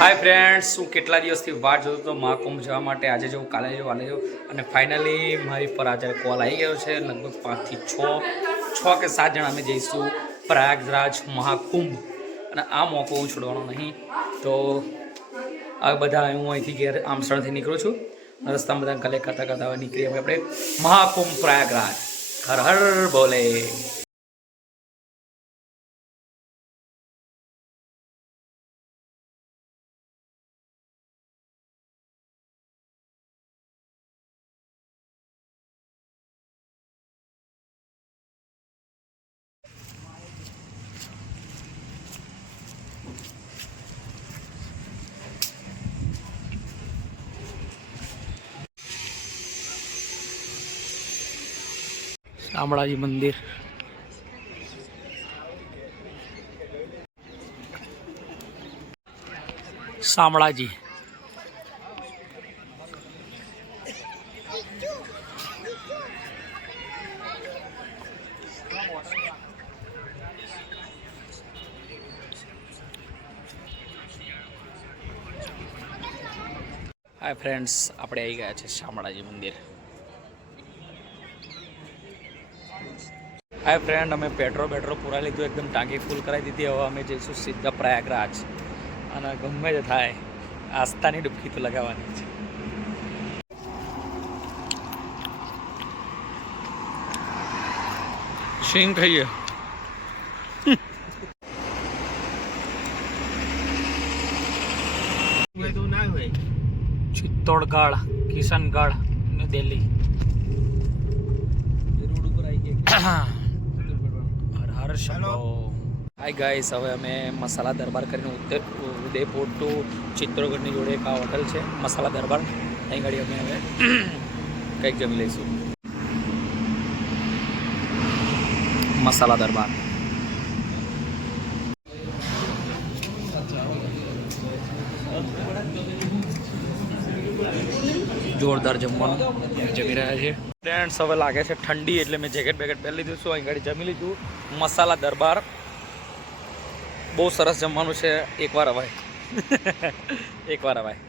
Hi friends, હું કેટલા દિવસથી વાટ જોતો હતો મહાકુંભ જવા માટે. આજે જવું, કાલે જવું, આલે જવું, અને ફાઇનલી મારી પર આજે કોલ આવી ગયો છે. લગભગ 5 થી 6 કે 7 જણા અમે જઈશું પ્રયાગરાજ મહાકુંભ. અને આ મોકો હું છોડવાનો નહીં. તો આ બધા હું અહીંથી ઘેર આમસણથી નીકળું છું. રસ્તામાં બધા કલેક્ટ કરતા કરતા નીકળીએ આપણે મહાકુંભ પ્રયાગરાજ. હર હર બોલે. શામળાજી મંદિર. શામળાજી હાય ફ્રેન્ડ્સ, આપણે આવી ગયા છે શામળાજી મંદિર. હાય ફ્રેન્ડ, અમે પેટ્રોલ પૂરા લીધું, એકદમ ટાંકી ફૂલ કરાવી દીધી. હવે અમે જઈશું સીધા પ્રયાગરાજ. અને ગમે તે થાય આસ્થાની ડૂબકી તો લગાવવાની છે. સિંગ ખાઈએ. Chittorgarh, Kishangarh, new Delhi. Har Har Shambho. Hi guys, હવે અમે મસાલા દરબાર કરીને ઉદયપુર ટુ ચિત્તોડગઢની જોડે એક આ હોટલ છે મસાલા દરબાર. અહીં ગાડી અમે હવે કંઈક જમી લઈશું. મસાલા દરબાર જોરદાર જમવાનું જમી રહ્યા છે ફ્રેન્ડ્સ. હવે લાગે છે ઠંડી, એટલે મેં જેકેટ પહેરી લીધું છું. અહીં ગાડી જમી લીધું મસાલા દરબાર. બહુ સરસ જમવાનું છે. એકવાર અવાય એકવાર અવાય.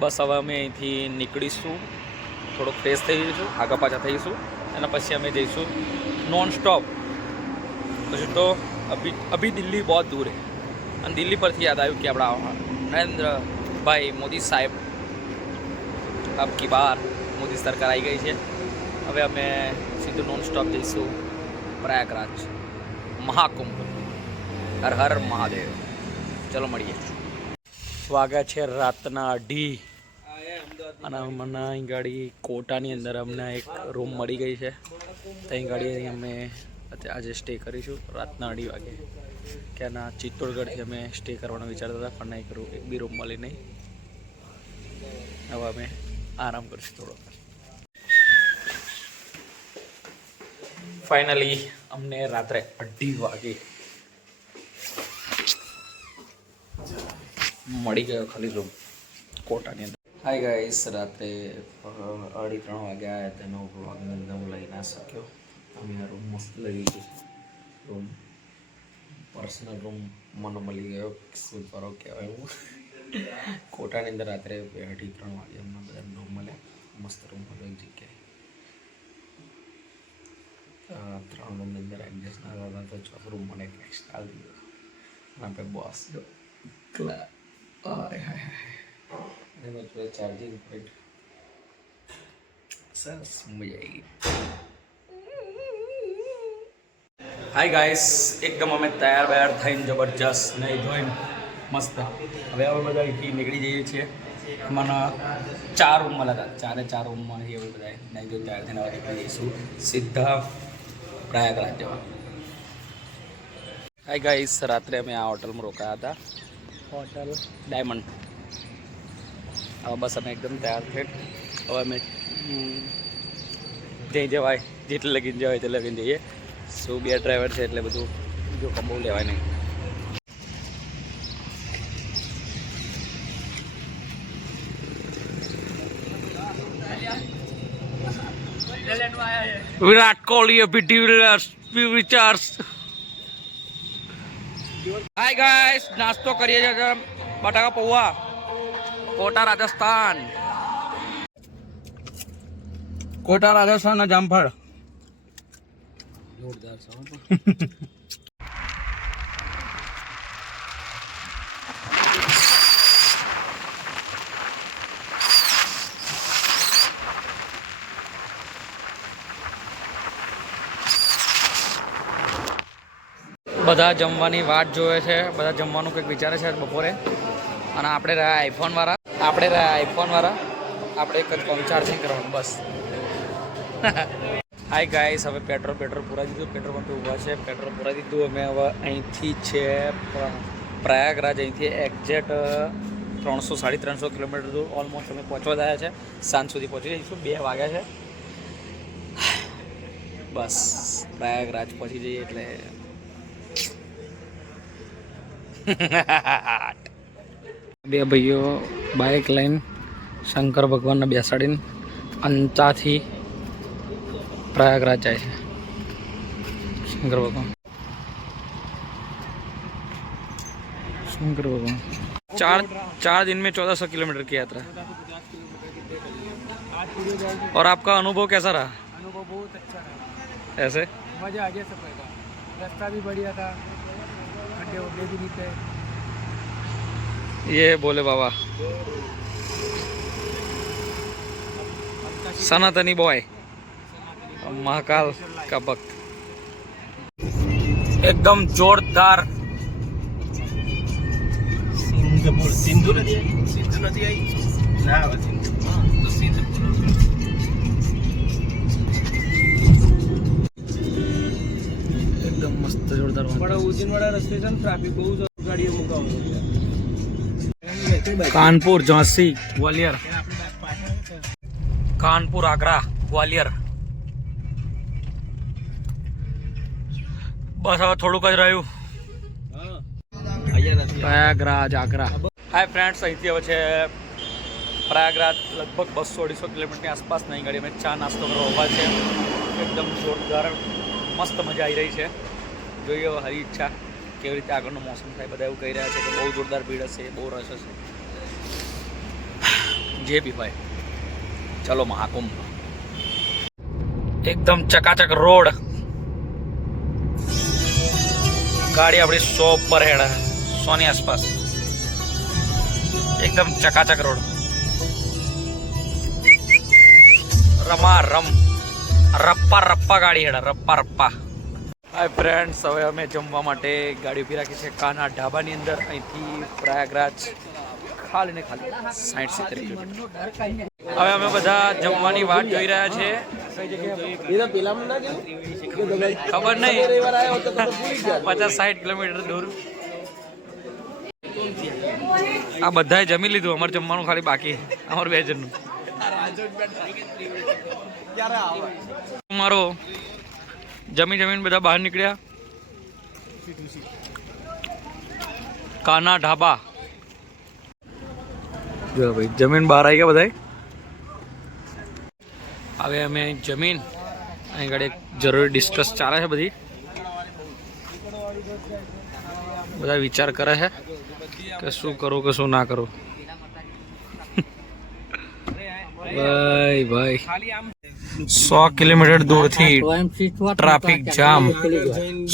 બસ હવે અમે અહીંથી નીકળીશું, થોડુંક ફ્રેશ થઈ જઈશું, આગળ પાછા થઈશું, અને પછી અમે જઈશું નોન સ્ટોપ. પછી તો અભી દિલ્હી બહુ દૂર છે. અને દિલ્હી પરથી યાદ આવ્યું કે આપણા નરેન્દ્રભાઈ મોદી સાહેબ અબકી બાર મોદી સરકાર આવી ગઈ છે. હવે અમે સીધું નોન સ્ટોપ જઈશું પ્રયાગરાજ મહાકુંભ. હર હર મહાદેવ. ચલો મળીએ. વાગ્યા છે રાતના 2:30 અને મને અહીં ગાડી કોટાની અંદર અમને એક રૂમ મળી ગઈ છે. ત્યાં ગાડી અમે આજે સ્ટે કરીશું રાતના 2:30 વાગે. ક્યાંના ચિત્તોડગઢથી અમે સ્ટે કરવાનો વિચારતા હતા, પણ એક બી રૂમ મળી નહીં. હવે અમે આરામ કરીશું થોડો. ફાઇનલી અમને રાત્રે 2:30 વાગે મળી ગયો ખાલી રૂમ કોટાની અંદર. હાય ગાઈસ, રાત્રે 2:30 વાગ્યા તેનો વ્લોગની હું લઈ ના શક્યો. અમે આ રૂમ મસ્ત લઈ લીધી. રૂમ પર્સનલ રૂમ મને મળી ગયો. શું કરો કહેવાય. હું કોટાની અંદર રાત્રે 2:30 વાગે અમને બધા રૂમ મળ્યા. મસ્ત રૂમ મળ્યો એક જગ્યાએ. 3 રૂમની અંદર એડજસ્ટ ના થતા તો 4થો રૂમ મને એક એક્સ્ટ્રા દીધો. આપણે બોસ જો એનો જોડે ચાર્જિંગ પોઈન્ટ સરસ મજા આવી ગઈ. હાય ગાઈસ, એકદમ અમે તૈયાર થઈને જબરજસ્ત નહીં ધોઈને મસ્ત. હવે બધા અહીંથી નીકળી જઈએ છીએ. મને 4 રૂમ મળ્યા હતા. 4 રૂમમાં હવે બધા નહીં જો તૈયાર થઈને નીકળી જઈશું સીધા પ્રયાગરાજ જવા. હાય ગાઈસ, રાત્રે અમે આ હોટલમાં રોકાયા હતા, હોટલ ડાયમંડ. હવે બસ અમે એકદમ તૈયાર થઈ. હવે અમે ત્યાં જવાય જેટલે લગીને જવાય તે લગીને જઈએ. શું 2 ડ્રાઈવર છે એટલે બધું જોખમ બહુ લેવાય નહીં. વિરાટ કોહલી અભી વિચાર્સ. હાય ગાઈસ, નાસ્તો કરીએ છીએ. બટાકા પૌવા કોટા રાજસ્થાન. કોટા રાજસ્થાન ના જામફળ જોરદાર છે. બધા જમવાની વાટ જોવે છે, બધા જમવાનું કંઈક વિચારે છે બપોરે. અને આપણે રહ્યા આઈફોન વાળા, આપણે એક જ પંપ ચાર્જિંગ કરવાનું બસ. હાય ગાઈસ, હવે પેટ્રોલ પૂરા દીધું, પેટ્રોલ પંપે ઊભા છે, પેટ્રોલ પૂરા દીધું. અમે હવે અહીંથી છે પ્રયાગરાજ, અહીંથી એક્ઝેક્ટ 300-350 કિલોમીટર દૂર ઓલમોસ્ટ અમે પહોંચવા ગયા છે. સાંજ સુધી પહોંચી જઈશું, 2 વાગ્યા છે બસ. પ્રયાગરાજ પહોંચી જઈએ એટલે બે ભાઈઓ બાઇક લઈને શંકર ભગવાનને બેસાડીને અંતાથી प्रयागराज जाए शंकर भगवान चार दिन में 1400 किलोमीटर की यात्रा. और आपका अनुभव कैसा रहा? अनुभव बहुत अच्छा रहा. ऐसे मजा आ गया सफर का. रास्ता भी बढ़िया था, खड्डे वड्डे भी नहीं थे. ये बोले बाबा सनातनी बॉय, महाकाल का भक्त. एकदम जोरदार. सिंधु नदी आई ना, तो सिंधु एकदम मस्त जोरदार. बड़ा उज्जैन वाला रस्ते से ट्रैफिक बहुत गाड़ियों मुका हो. कानपुर, झांसी, ग्वालियर, कानपुर, आगरा, ग्वालियर. બસ હવે થોડુંક જ રહ્યું. પ્રયાગરાજ, આગ્રા. હાય ફ્રેન્ડ્સ, અહીંથી હવે છે પ્રયાગરાજ લગભગ 200-250 કિલોમીટરની આસપાસની. અહીં ગાડી અમે ચા નાસ્તો કરવા ઊભા છે. એકદમ જોરદાર મસ્ત મજા આવી રહી છે. જોઈએ હવે હરી ઈચ્છા કેવી રીતે આગળનો મોસમ થાય. બધા એવું કહી રહ્યા છે કે બહુ જોરદાર ભીડ હશે, બહુ રસ હશે. જે બી ભાઈ, ચલો મહાકુંભ. એકદમ ચકાચક રોડ. गाड़ी अपनी 100 पर है, 100 ની આસપાસ. एकदम चकाचक रोड. रप्पा गाड़ी है, रप्पा. हाय फ्रेंड्स, હવે અમે જમવા માટે ગાડી ઉભી રાખી છે કાના ઢાબાની અંદર. અહીંથી પ્રયાગરાજ ખાલી 60-70 કિલોમીટર. હવે અમે બધા જમવાની વાટ જોઈ રહ્યા છે. ખબર નહીં, 50-60 કિલોમીટર દૂર. આ બધાએ જમી લીધું, અમારે જમવાનું ખાલી બાકી. અમારું 2 જણનું. મારો જમીન બધા બહાર નીકળ્યા. કાના ઢાબા. જો ભાઈ જમીન બહાર આવી ગયા બધા. હવે અમે જમીન અહીં આગળ એક જરૂરી ડિસ્કસ ચાલે છે. બધા વિચાર કરે છે કે શું કરું કે શું ના કરું. ભાઈ 100 કિલોમીટર દૂરથી ટ્રાફિક જામ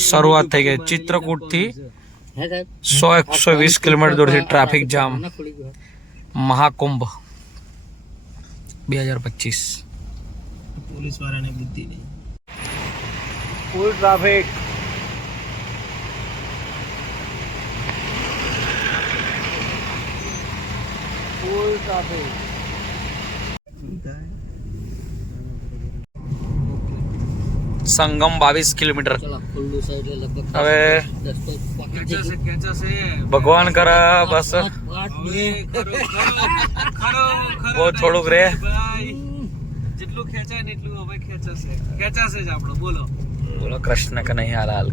શરૂઆત થઈ ગઈ. ચિત્રકૂટથી 100-120 કિલોમીટર દૂરથી ટ્રાફિક જામ. મહાકુંભ 2025. पुलिस वाला ने बुद्धि नहीं. Full traffic. संगम 22 किलोमीटर. હવે ભગવાન કરે બસ બહુ થોડુંક રે. જેટલું ખેંચાય ને એટલું હવે ખેંચાશે જ આપણો. બોલો કૃષ્ણ કનૈયાલાલ.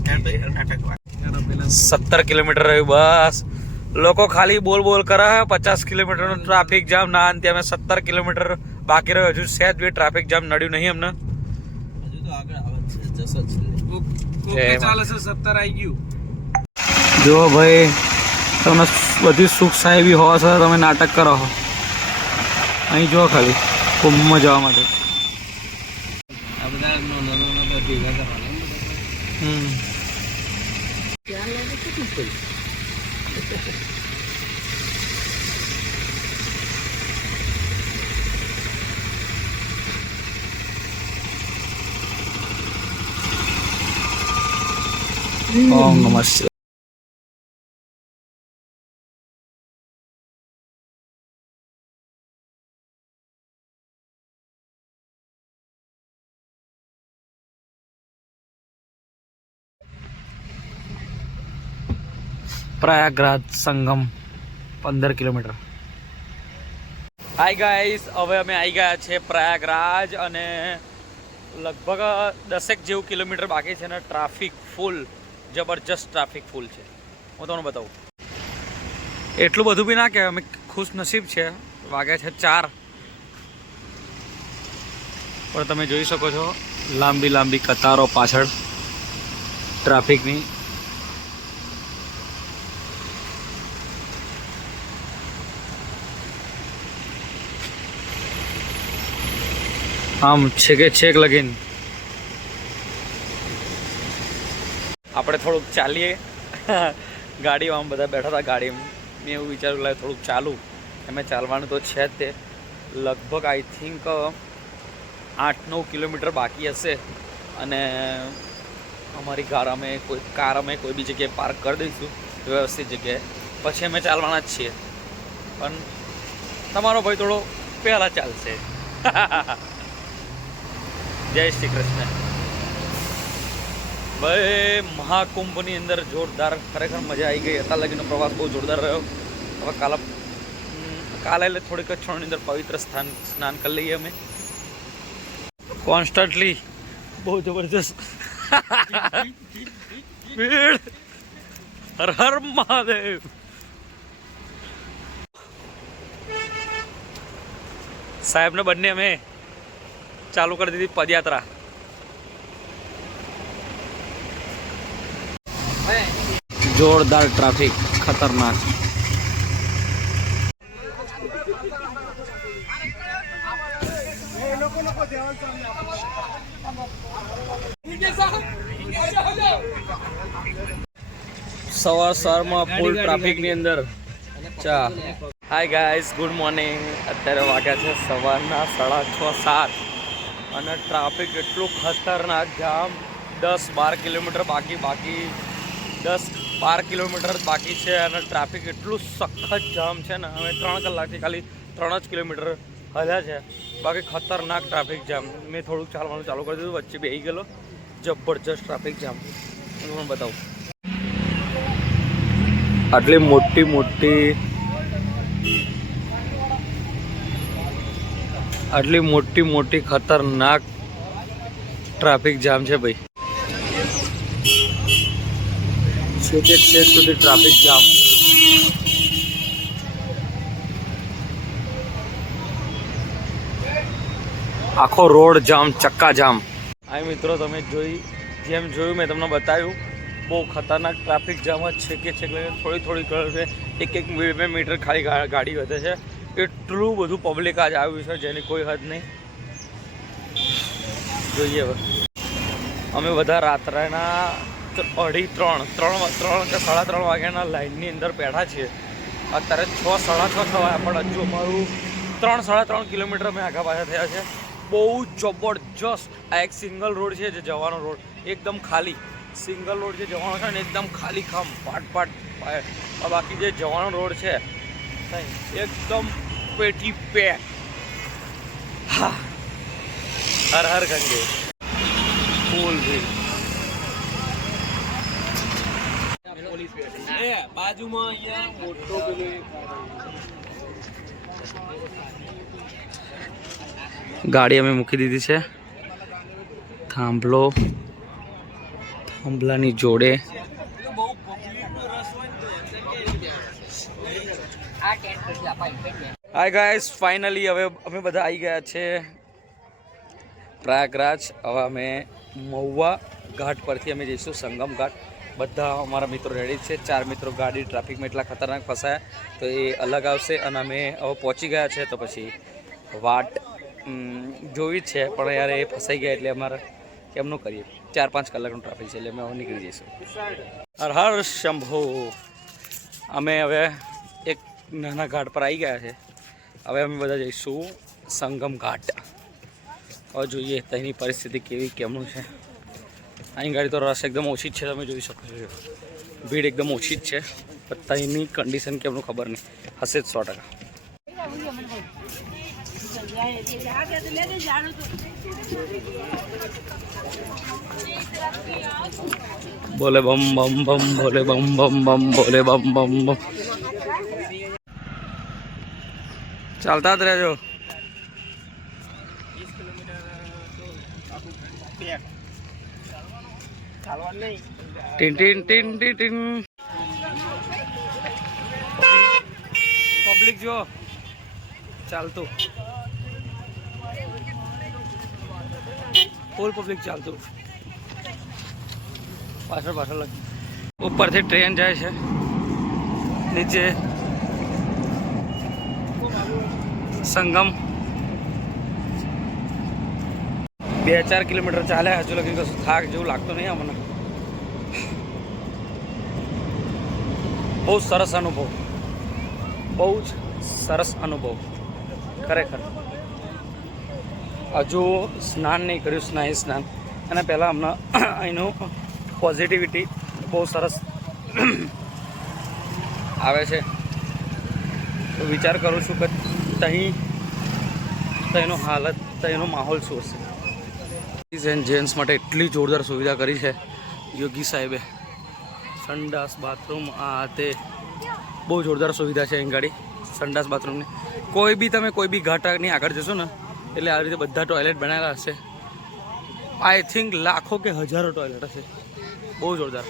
17 કિલોમીટર રહ્યું બસ. લોકો ખાલી બોલ કરે. 50 કિલોમીટરનો ટ્રાફિક જામ ના અંતે અમે 17 કિલોમીટર બાકી રહ્યો. હજુ સહેજ બી ટ્રાફિક જામ નડ્યું નહીં અમને. હજુ તો આગળ આવે છે, જસ જ ચાલે છે. 17 આવી ગયું. જો ભાઈ તમને બધી સુખ સાહેબી હોવા છતાં તમે નાટક કરો છો. અહીં જો ખાલી કુંભમાં જવા માટે. ઓમ નમઃ શિવાય. પ્રયાગરાજ સંગમ 15 કિલોમીટર. હાય ગાઈસ, હવે અમે આવી ગયા છે પ્રયાગરાજ અને લગભગ 10 જેવું કિલોમીટર બાકી છે ને ટ્રાફિક ફૂલ, જબરજસ્ત ટ્રાફિક ફૂલ છે. હું તમને બતાવું. એટલું બધું બી ના કહેવાય, અમે ખુશ નસીબ છે. વાગ્યા છે 4, પણ તમે જોઈ શકો છો લાંબી લાંબી કતારો પાછળ ટ્રાફિકની. આમ છેક લગીન આપણે થોડુંક ચાલીએ. ગાડીમાં આમ બધા બેઠા હતા ગાડીમાં, મેં એવું વિચાર્યું લાગે થોડુંક ચાલું. એમ ચાલવાનું તો છે જ. તે લગભગ આઈ થિંક 8-9 કિલોમીટર બાકી હશે અને અમારી કાર અમે કોઈ બી જગ્યાએ પાર્ક કરી દઈશું વ્યવસ્થિત જગ્યાએ. પછી અમે ચાલવાના જ છીએ, પણ તમારો ભાઈ થોડો પહેલાં ચાલશે. જય શ્રી કૃષ્ણ. ભાઈ મહાકુંભની અંદર જોરદાર ખરેખર મજા આવી ગઈ. અત્યાર લગીનો પ્રવાસ બહુ જોરદાર રહ્યો. હવે કાલે એટલે થોડીક ક્ષણોની અંદર પવિત્ર સ્નાન કરી લઈએ અમે કોન્સ્ટન્ટલી. બહુ જબરજસ્ત ભીડ. હર હર મહાદેવ. સાહેબને બંને અમે ચાલુ કરી દીધી પદયાત્રા. જોરદાર ટ્રાફિક, ખતરનાક. સવારમાં ફૂલ ટ્રાફિકની અંદર ચા. Hi guys, good morning. અત્યારે વાગ્યા છે સવારના 6:30-7 અને ટ્રાફિક એટલું ખતરનાક જામ. 10-12 કિલોમીટર બાકી 10-12 કિલોમીટર બાકી છે અને ટ્રાફિક એટલું સખત જામ છે ને. અમે 3 કલાકથી ખાલી 3 જ કિલોમીટર હલ્યા છે, બાકી ખતરનાક ટ્રાફિક જામ. મેં થોડુંક ચાલવાનું ચાલુ કરી દીધું, વચ્ચે બેસી ગયેલો. જબરજસ્ત ટ્રાફિક જામ. હું તમને બતાવું. આટલી મોટી ખતરનાક ટ્રાફિક જામ છે ભાઈ. છેક સુધી ટ્રાફિક જામ. આખો રોડ જામ, ચક્કા જામ. આ મિત્રો તમે જેમ જોયું મેં તમને બતાવ્યું, બહુ ખતરનાક ટ્રાફિક જામ જ છે. થોડી કરે છે. 1 મીટર ખાલી ગાડી વધે છે. એટલું બધું પબ્લિક આજ આવ્યું છે જેની કોઈ હદ નહીં. જોઈએ હવે અમે બધા રાત્રના 3:30 કે 3:30 વાગ્યાના લાઇનની અંદર બેઠા છીએ. અત્યારે 6-6:30 થવા, પણ હજુ અમારું 3-3.5 કિલોમીટર અમે આગા પાછા થયા છે. બહુ જબરજસ્ત. આ એક સિંગલ રોડ છે જે જવાનો રોડ એકદમ ખાલી. સિંગલ રોડ જે જવાનો છે ને એકદમ ખાલી ખામ પાટ. બાકી જે જવાનો રોડ છે એકદમ પેટી પેક. હા, હર હર ગંગે. ફૂલ ભીડ. બાજુમાં અહીંયા મોટો ગાડી અમે મૂકી દીધી છે થાંભલાની જોડે. હાય ગાઈસ, ફાઇનલી હવે અમે બધા આવી ગયા છે પ્રયાગરાજ. હવે અમે મહુવા ઘાટ પરથી અમે જઈશું સંગમ ઘાટ. બધા અમારા મિત્રો રેડી છે. 4 મિત્રો ગાડી ટ્રાફિકમાં એટલા ખતરનાક ફસાયા તો એ અલગ આવશે અને અમે હવે પહોંચી ગયા છે તો પછી વાટ જોવી જ છે. પણ યાર એ ફસાઈ ગયા એટલે અમારે કેમનું કરીએ, 4-5 કલાકનું ટ્રાફિક છે એટલે અમે હવે નીકળી જઈશું. હર હર શંભો. અમે હવે એક નાના ઘાટ પર આવી ગયા છે. હવે અમે બધા જઈશું સંગમ ઘાટ. હવે જોઈએ તેની પરિસ્થિતિ કેવી કેમનું છે. અહીં ગાડી તો રસ એકદમ ઓછી જ છે, તમે જોઈ શકો છો. ભીડ એકદમ ઓછી જ છે, પણ તેની કન્ડિશન કેમનું ખબર નહીં, હશે જ 100%. બોલે બમ બમ બમ, બોલે બમ બમ બમ, બોલે બમ બમ બમ. ચાલતા જ રહેજો. Tin tin tin tin tin. Public જો ચાલતું, ફૂલ પબ્લિક ચાલતું. પાછળ ઉપરથી ટ્રેન જાય છે, નીચે સંગમ. 2-4 કિલોમીટર ચાલે, હજુ લગી કશું થાક જેવું લાગતું નહીં અમને. બહુ સરસ અનુભવ, બહુ જ સરસ અનુભવ ખરેખર. હજુ સ્નાન નહીં કર્યું, સ્નાન, અને પહેલાં અમને અહીંનું પોઝિટિવિટી બહુ સરસ આવે છે. તો વિચાર કરું છું કે ત્યાંનો હાલત, ત્યાંનો માહોલ શું હશે. લેડીઝ એન્ડ જેન્ટ્સ માટે એટલી જોરદાર સુવિધા કરી છે યોગી સાહેબે. સંડાસ બાથરૂમ આ તે બહુ જોરદાર સુવિધા છે અહીં ગાડી સંડાસ બાથરૂમની. કોઈ બી ઘાટાની આગળ જશો ને એટલે આવી રીતે બધા ટોયલેટ બનાવેલા હશે. આઈ થિંક લાખો કે હજારો ટોયલેટ હશે. બહુ જોરદાર.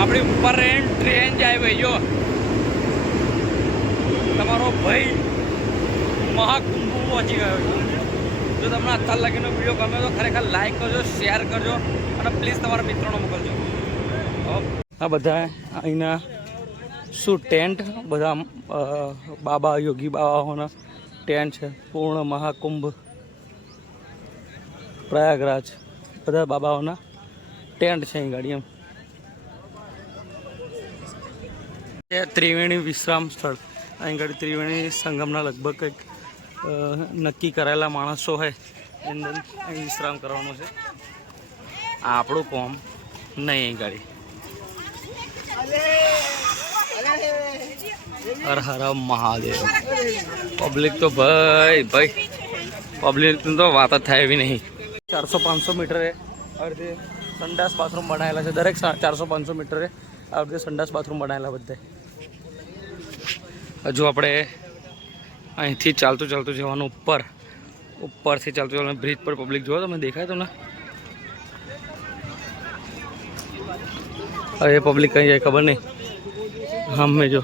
આપણી ઉપર ટ્રેન જાય ભાઈઓ. તમારો ભાઈ મહાકુંભ પહોંચી ગયો છે. જો તમને અત્યાર લગીનો વિડીયો ગમે તો ખરેખર લાઈક કરજો, શેર કરજો અને પ્લીઝ તમારા મિત્રોને મોકલજો. આ બધા અહીંના શું ટેન્ટ, બધા બાબા યોગી બાબાઓના ટેન્ટ છે. પૂર્ણ મહાકુંભ પ્રયાગરાજ, બધા બાબાઓના ટેન્ટ છે અહીં ગાડી. એમ ત્રિવેણી વિશ્રામ સ્થળ. અહીં ગાડી ત્રિવેણી સંગમના લગભગ કંઈક નક્કી કરાયેલા માણસો હોય એને અહીં વિશ્રામ કરવાનો છે. આપણું કોમ નહીં અહીં ગાડી. હર હર મહાદેવ. પબ્લિક તો ભાઈ પબ્લિકની તો વાત જ થાય એવી નહીં. 400-500 મીટરે આવી રીતે સંડાસ બાથરૂમ બનાવેલા છે. દરેક 400-500 મીટરે આવી રીતે સંડાસ બાથરૂમ બનાવેલા બધે. હજુ આપણે અહીંથી ચાલતું જવાનું ઉપરથી ચાલતું જવાનું. બ્રિજ પર પબ્લિક જોવો તમે, દેખાય તમને? હવે પબ્લિક કहीं જાય ખબર નહીં. હમે જો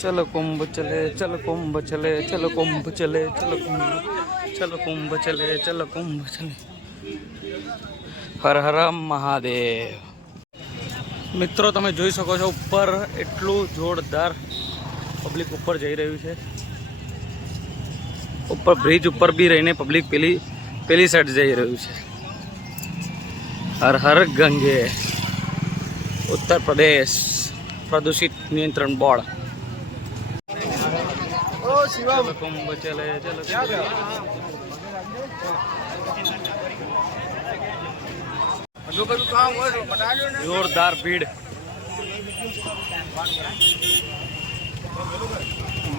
ચલો કુંભ ચલે, ચલો કુંભ ચલે, ચલો કુંભ ચલે, ચલો કુંભ ચલે, ચલો કુંભ ચલે. હર હર મહાદેવ. મિત્રો તમે જોઈ શકો છો ઉપર એટલું જોરદાર પબ્લિક ઉપર જઈ રહ્યું છે. ઉપર બ્રિજ ઉપર બી રહીને પબ્લિક પેલી સાઈડ જઈ રહ્યું છે. હર હર ગંગે. ઉત્તર પ્રદેશ પ્રદૂષિત નિયંત્રણ બોર્ડ. ચલો કુંભ ચલે, ચલો જોરદાર ભીડ.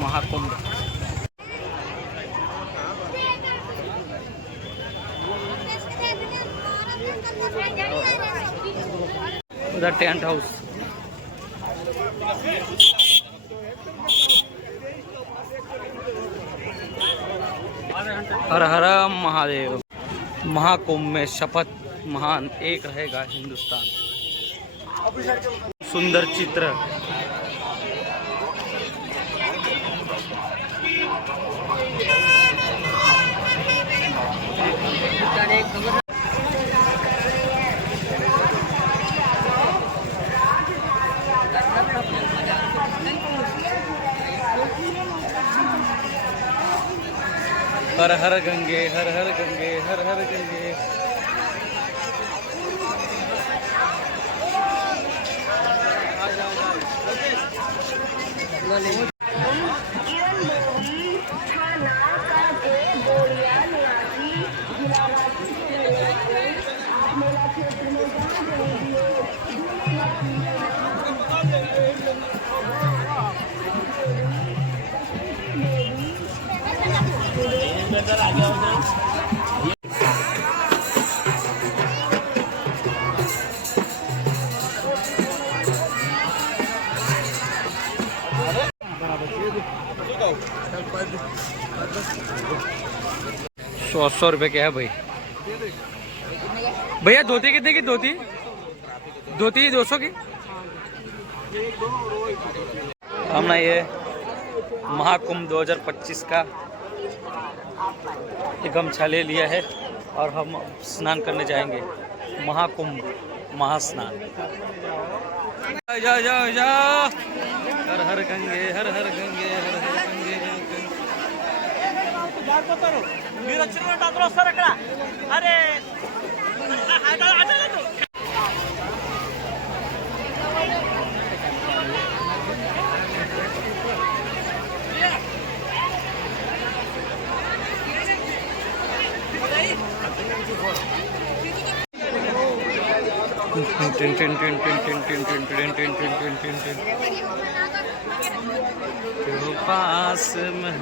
મહાકુંભ. બધા ટેન્ટ હાઉસ. हर हर महादेव। महाकुंभ में शपथ, महान एक रहेगा हिंदुस्तान। સુંદર ચિત્ર. હર હર ગંગે, હર હર ગંગે, હર હર ગંગે. सौ रुपये क्या है भाई? भैया धोती कितने की? धोती धोती 200 की. हमने ये महाकुंभ 2025 का एक गमछा ले लिया है और हम स्नान करने जाएंगे. महाकुंभ महास्नान. जाओ जाओ जाओ. हर हर गंगे, हर हर गंगे, हर हर गंगे. अरे पास में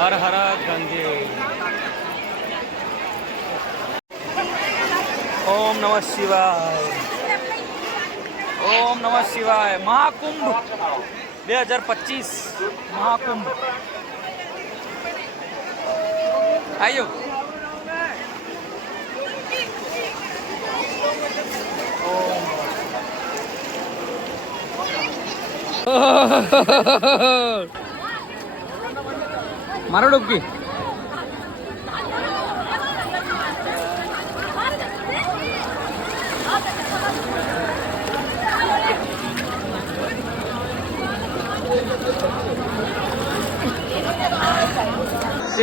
हर हर गंगे. ओम नमः शिवाय. ओम नमः शिवाय. महाकुंभ 2025 महाकुंभ. आइयो. मारो डुबकी.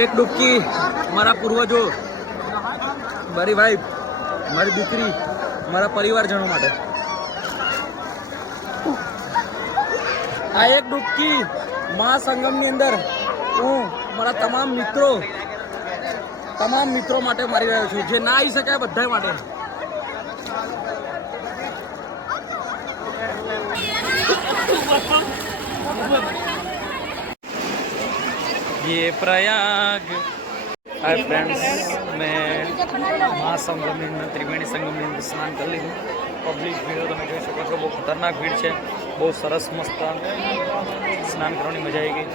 एक डुबकी મારા પૂર્વજો, મારી વાઈફ, મારી દીકરી, મારા પરિવારજનો માટે. આ એક ડૂબકી મહાસંગમની અંદર હું મારા તમામ મિત્રો માટે મારી રહ્યો છું. જે ના આવી શકાય બધા માટે. ये प्रयाग. हाय फ्रेंड्स, मैं महासंगम में त्रिवेणी संगम में स्नान कर ली हूँ. पब्लिक भीड़ તમે જોઈ શકો છો, બહુ ખતરનાક ભીડ છે. બહુ સરસ મસ્ત સ્નાન કરવાની મજા આવી ગઈ.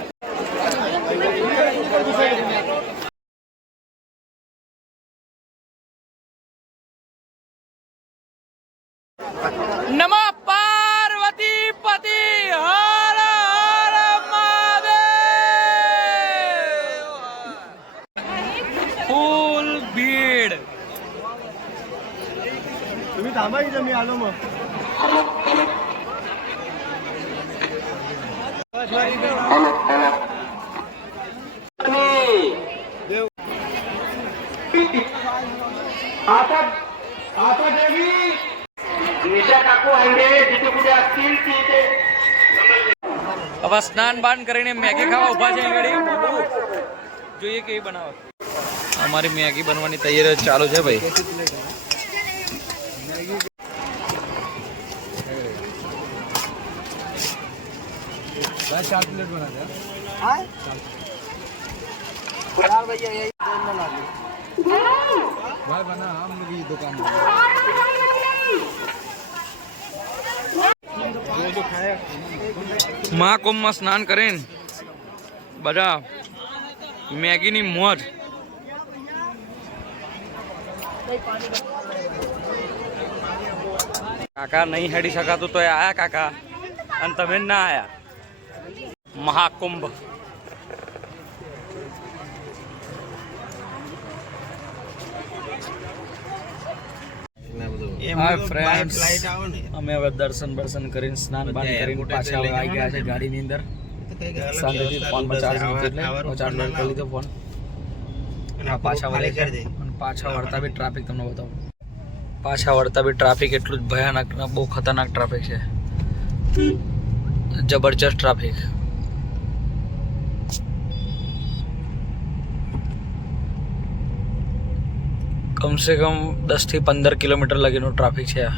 નમઃ પાર્વતી પતિ હર હર મહાદેવ. ફૂલ ભીડ. तुम्ही थांबा इथं, मी आलो मग. आता હવે સ્નાન બાન કરીને મેગી ખાવા ઊભા છે અહીં ગાડી જોઈએ કેવી બનાવે અમારી મેગી બનવાની તૈયારી ચાલુ છે ભાઈ भाई 4 प्लेट बना दे भैया यही भाई बना हम लोग की दुकान મહાકુંભમાં સ્નાન કરીને બધા મેગીની મોજ કાકા નહીં હેડી શકાતું તો આયા કાકા અને તમે ના આયા મહાકુંભ અમે હવે દર્શન બર્શન કરીને સ્નાન બાન કરીને પાછા આવી ગયા છે ગાડીની અંદર શાંતિથી ફોન પર ચાર્જ મૂકી એટલે ચાર્જ કરી લીધો ફોન પાછા વળે છે અને પાછા વળતા બી ટ્રાફિક તમને બતાવું પાછા વળતા બી ટ્રાફિક એટલું જ ભયાનક બહુ ખતરનાક ટ્રાફિક છે જબરજસ્ત ટ્રાફિક कम से कम 10 થી 15 કિલોમીટર લગીનો ટ્રાફિક છે આ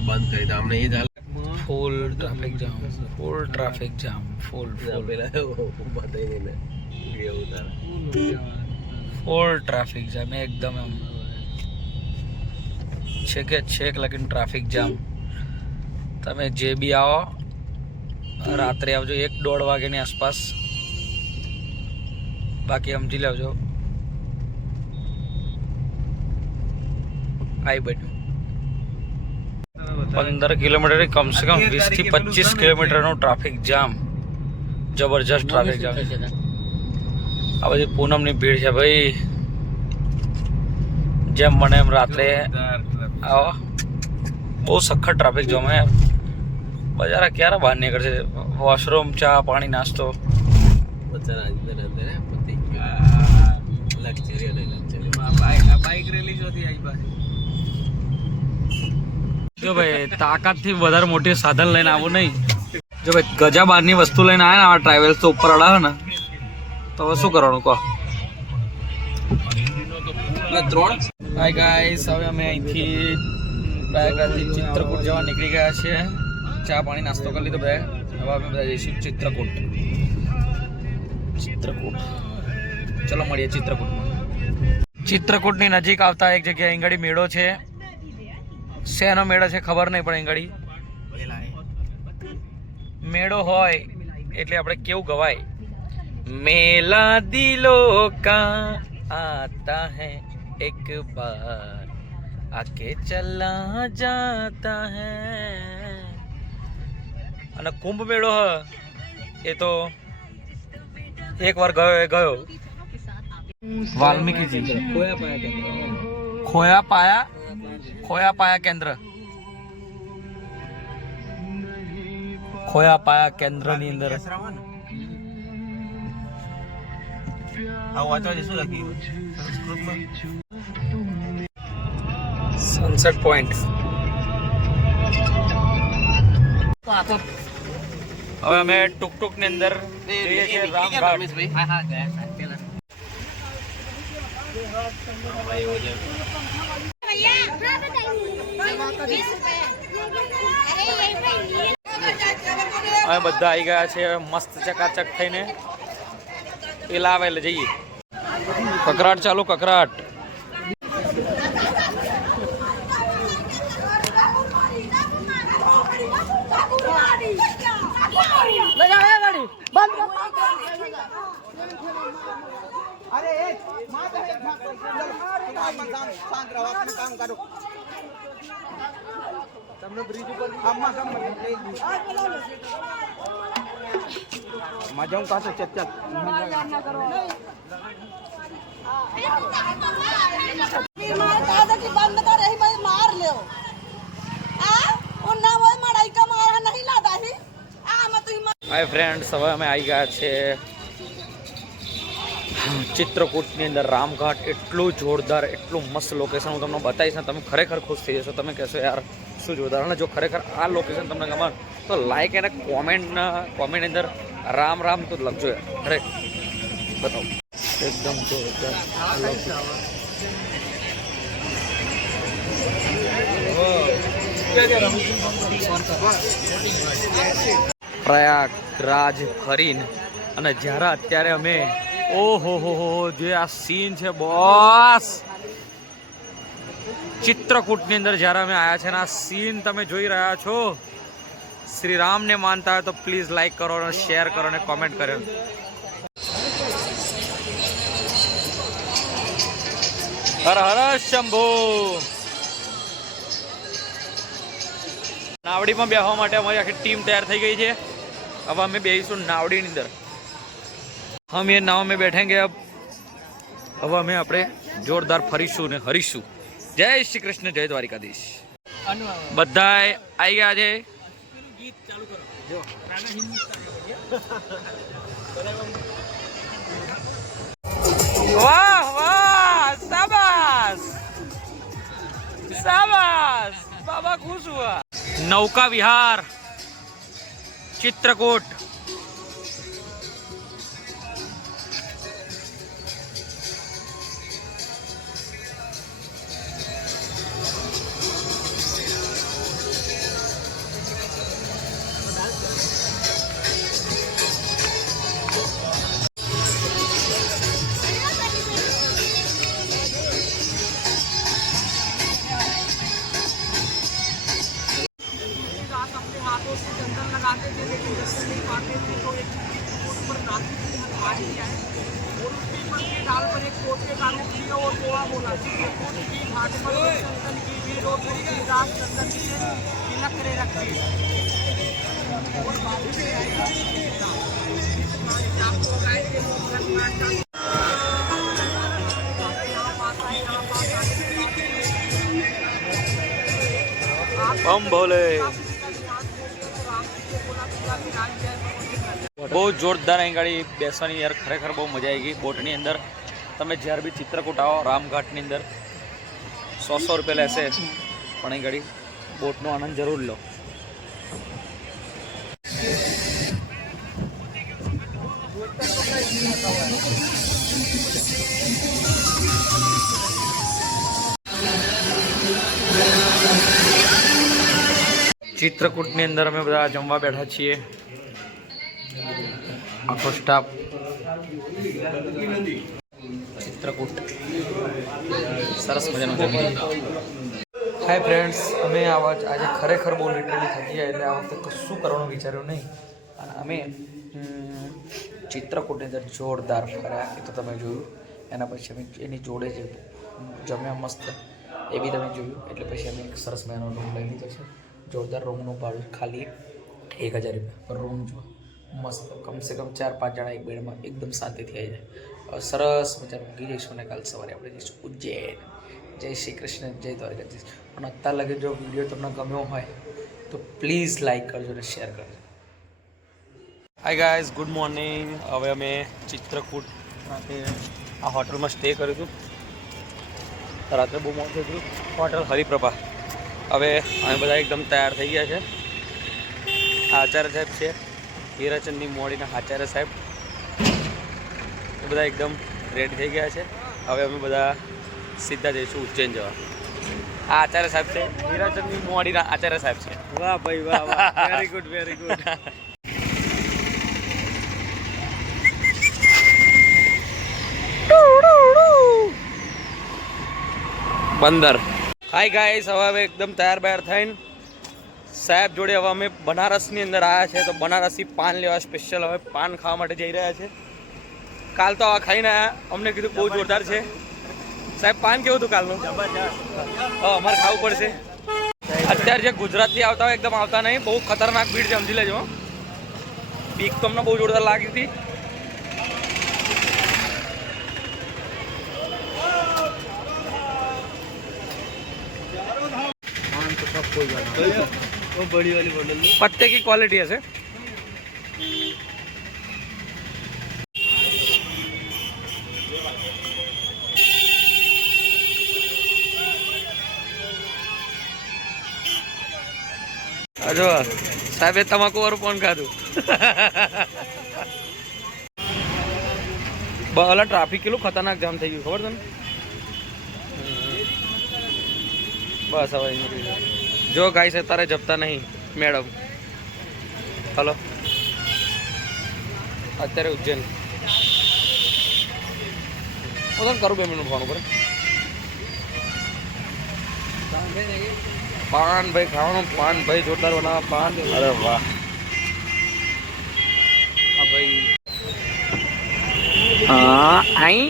બંધ કરી દો અમને એ જ full traffic jam full traffic jam એકદમ એમ છેક લગીન ટ્રાફિક જામ તમે જે બી આવો રાત્રે આવજો 1-1.5 વાગ્યાની આસપાસ બાકી સમજી લેજો આઈ બધું 15 કિલોમીટર કમસે કમ 20 થી 25 કિલોમીટરનો ટ્રાફિક જામ જબરજસ્ત ટ્રાફિક જામ આ બધી પૂનમની ભીડ છે ભાઈ જેમ મને એમ રાત્રે આવો બહુ સખત ટ્રાફિક જામ યાર બજાર ક્યારે બહાર નીકળશે વોશરૂમ ચા પાણી નાસ્તો જો ભાઈ તાકાતથી વધારે મોટી સાધન લઈને આવું નહીં જો ભાઈ ગજા બારની વસ્તુ લઈને આવ્યા ને આ ટ્રાવેલ્સ તો ઉપર અડાવે ને તો હવે શું કરવાનું કહો હાય ગાઈસ હવે અમે અહીંથી પ્રયાગરાજથી ચિત્રકૂટ જવા નીકળી ગયા છીએ ચા પાણી નાસ્તો કરી લીધો ભાઈ હવે અમે બધા જઈશું ચિત્રકૂટ ચલો મળીએ ચિત્રકૂટની નજીક આવતા એક જગ્યાએ અહીં મેળો છે શેનો મેળો છે ખબર નહીં પણ અહીં મેળો હોય એટલે આપણે કેવું ગવાય મેલા દિલો કા આતા હૈ એક બાર આકે ચલા જાતા હૈ અને કુંભ મેળો હ એ તો એક વાર ગયો વાલ્મીકી ખોયા પાયા કેન્દ્ર ની અંદર સનસેટ પોઈન્ટ હવે અમે ટુકટુક ની અંદર જઈએ છીએ રામઘાટ અમે બધા આવી ગયા છે મસ્ત ચકાચક થઈને પેલા આવે એટલે જઈએ કકરાટ ચાલુ કકરાટ તમને બ્રિજ ઉપર મજા હું પાસે ચક હાય ફ્રેન્ડ્સ હવે અમે આવી ગયા છે ચિત્રકૂટની અંદર રામઘાટ એટલું જોરદાર એટલું મસ્ત લોકેશન હું તમને બતાવીશ ને તમે ખરેખર ખુશ થઈ જશો તમે કહેશો યાર શું જોરદાર. અને જો ખરેખર આ લોકેશન તમને ગમે તો લાઈક અને કોમેન્ટ અંદર રામ રામ તો લખજો યાર. ખરેખર બતાવો એકદમ જોરદાર. પ્રયાગરાજ ફરીને અને જ્યારે અત્યારે અમે ઓહો જે આ સીન છે બોસ, ચિત્રકૂટની અંદર જ્યારે અમે આવ્યા છે અને આ સીન તમે જોઈ રહ્યા છો, શ્રી રામને માનતા હોય તો પ્લીઝ લાઈક કરો અને શેર કરો અને કોમેન્ટ કરો. હર હર શંભુ. નાવડીમાં બેસવા માટે અમારી આખી ટીમ તૈયાર થઈ ગઈ છે. अब हमें बेईसुन नावड़ी अंदर हम ये नाव में बैठेंगे. अब हमें अपने जोरदार फरीशु ने हरीशु. जय श्री कृष्ण, जय द्वारिकाधीश. बधाई आई गया है. वाह वाह, शाबाश शाबाश, बाबा खुश हुआ. नौका विहार चित्रकूट. हाथों से चंदन लगाते थे लेकिन जैसे नहीं पाते थे तो एक कोट पर नाती थी हलवाई किया है और उस पीपल के डाल पर एक कोट के डाल दिया और गोवा बोला कोट की घाट पर चंदन की भी रोड तुलसीदास चंदन की तिलक करे रखती है और बाबू से आपको गाय के बम भोले. બહુ જોરદાર અહીં ગાડી બેસવાની યાર, ખરેખર બહુ મજા આવી ગઈ. બોટની અંદર તમે જ્યારે બી ચિત્રકૂટ આવો રામઘાટની અંદર 100 રૂપિયા લેશે, પણ અહીં ગાડી બોટનો આનંદ જરૂર લો. ચિત્રકૂટની અંદર અમે બધા જમવા બેઠા છીએ, આખો સ્ટાફ. ચિત્રકૂટ સરસ મજાનું જમી. હાય ફ્રેન્ડ્સ, અમે આજે ખરેખર બહુ લિટરલી થકી ગયા એટલે આ વખતે કશું કરવાનું વિચાર્યું નહીં અને અમે ચિત્રકૂટની અંદર જોરદાર ફર્યા. એ તો તમે જોયું. એના પછી અમે એની જોડે જ જમ્યા મસ્ત, એ બી તમે જોયું. એટલે પછી અમે એક સરસ મજાનો રૂમ લઈ લીધો છે. જોરદાર રૂમનું ભાડું ખાલી 1000 રૂપિયા પર રૂમ. જો મસ્ત, કમસે કમ 4-5 જણા એક બેડમાં એકદમ શાંતિથી આવી જાય. સરસ મજાનું ઊંઘી જઈશું અને કાલ સવારે આપણે જઈશું ઉજ્જૈન. જય શ્રી કૃષ્ણ, જય દ્વારકાધીશ. પણ અત્યાર લગે જો વિડીયો તમને ગમ્યો હોય તો પ્લીઝ લાઈક કરજો અને શેર કરજો. Hi guys, good morning. હવે અમે ચિત્રકૂટ આ હોટલમાં સ્ટે કર્યું હતું. રાત્રે બહુ મોડું થયું હતું. હોટલ હરિપ્રભા. હવે અમે બધા એકદમ તૈયાર થઈ ગયા છે. આચાર્ય સાહેબ છે, હીરાચંદની મોડીના આચાર્ય સાહેબ, એ બધા એકદમ રેડી થઈ ગયા છે. હવે અમે બધા સીધા જઈશું ઉજ્જૈન જવા. આ આચાર્ય સાહેબ છે, હીરાચંદની મોડીના આચાર્ય સાહેબ છે. वाह भाई वाह वाह, वेरी गुड वेरी गुड. બંદર. હાય ગાઈસ, હવે હવે એકદમ તૈયાર બયાર થઈને સાહેબ જોડે હવે અમે બનારસની અંદર આવ્યા છે. તો બનારસી પાન લેવા સ્પેશિયલ હવે પાન ખાવા માટે જઈ રહ્યા છે. કાલ તો આ ખાઈને આવ્યા, અમને કીધું બહુ જોરદાર છે. સાહેબ પાન કેવું હતું કાલનું? અમારે ખાવું પડશે. અત્યારે જે ગુજરાતથી આવતા હોય એકદમ આવતા નહીં, બહુ ખતરનાક ભીડ છે, સમજી લેજો. બીક તો અમને બહુ જોરદાર લાગી હતી. वो बड़ी वाली बोतल पत्ते की क्वालिटी है सर. જો સાહેબે તમાકુ વાળું પણ ખાધું. બહલા ટ્રાફિક કેટલું ખતરનાક જામ થઈ ગયું ખબર તને? બસ હવે જો ગાઈસ અત્યારે જપતા નહીં મેડમ. હલો અત્યારે ઉજ્જૈન હું તને કરું 2 મિનિટ ફોન ઉપર. પાન ભાઈ ખાવાનું, પાન ભાઈ જોરદાર બનાવા પાન. અરે વાહ હા ભાઈ. हाँ आई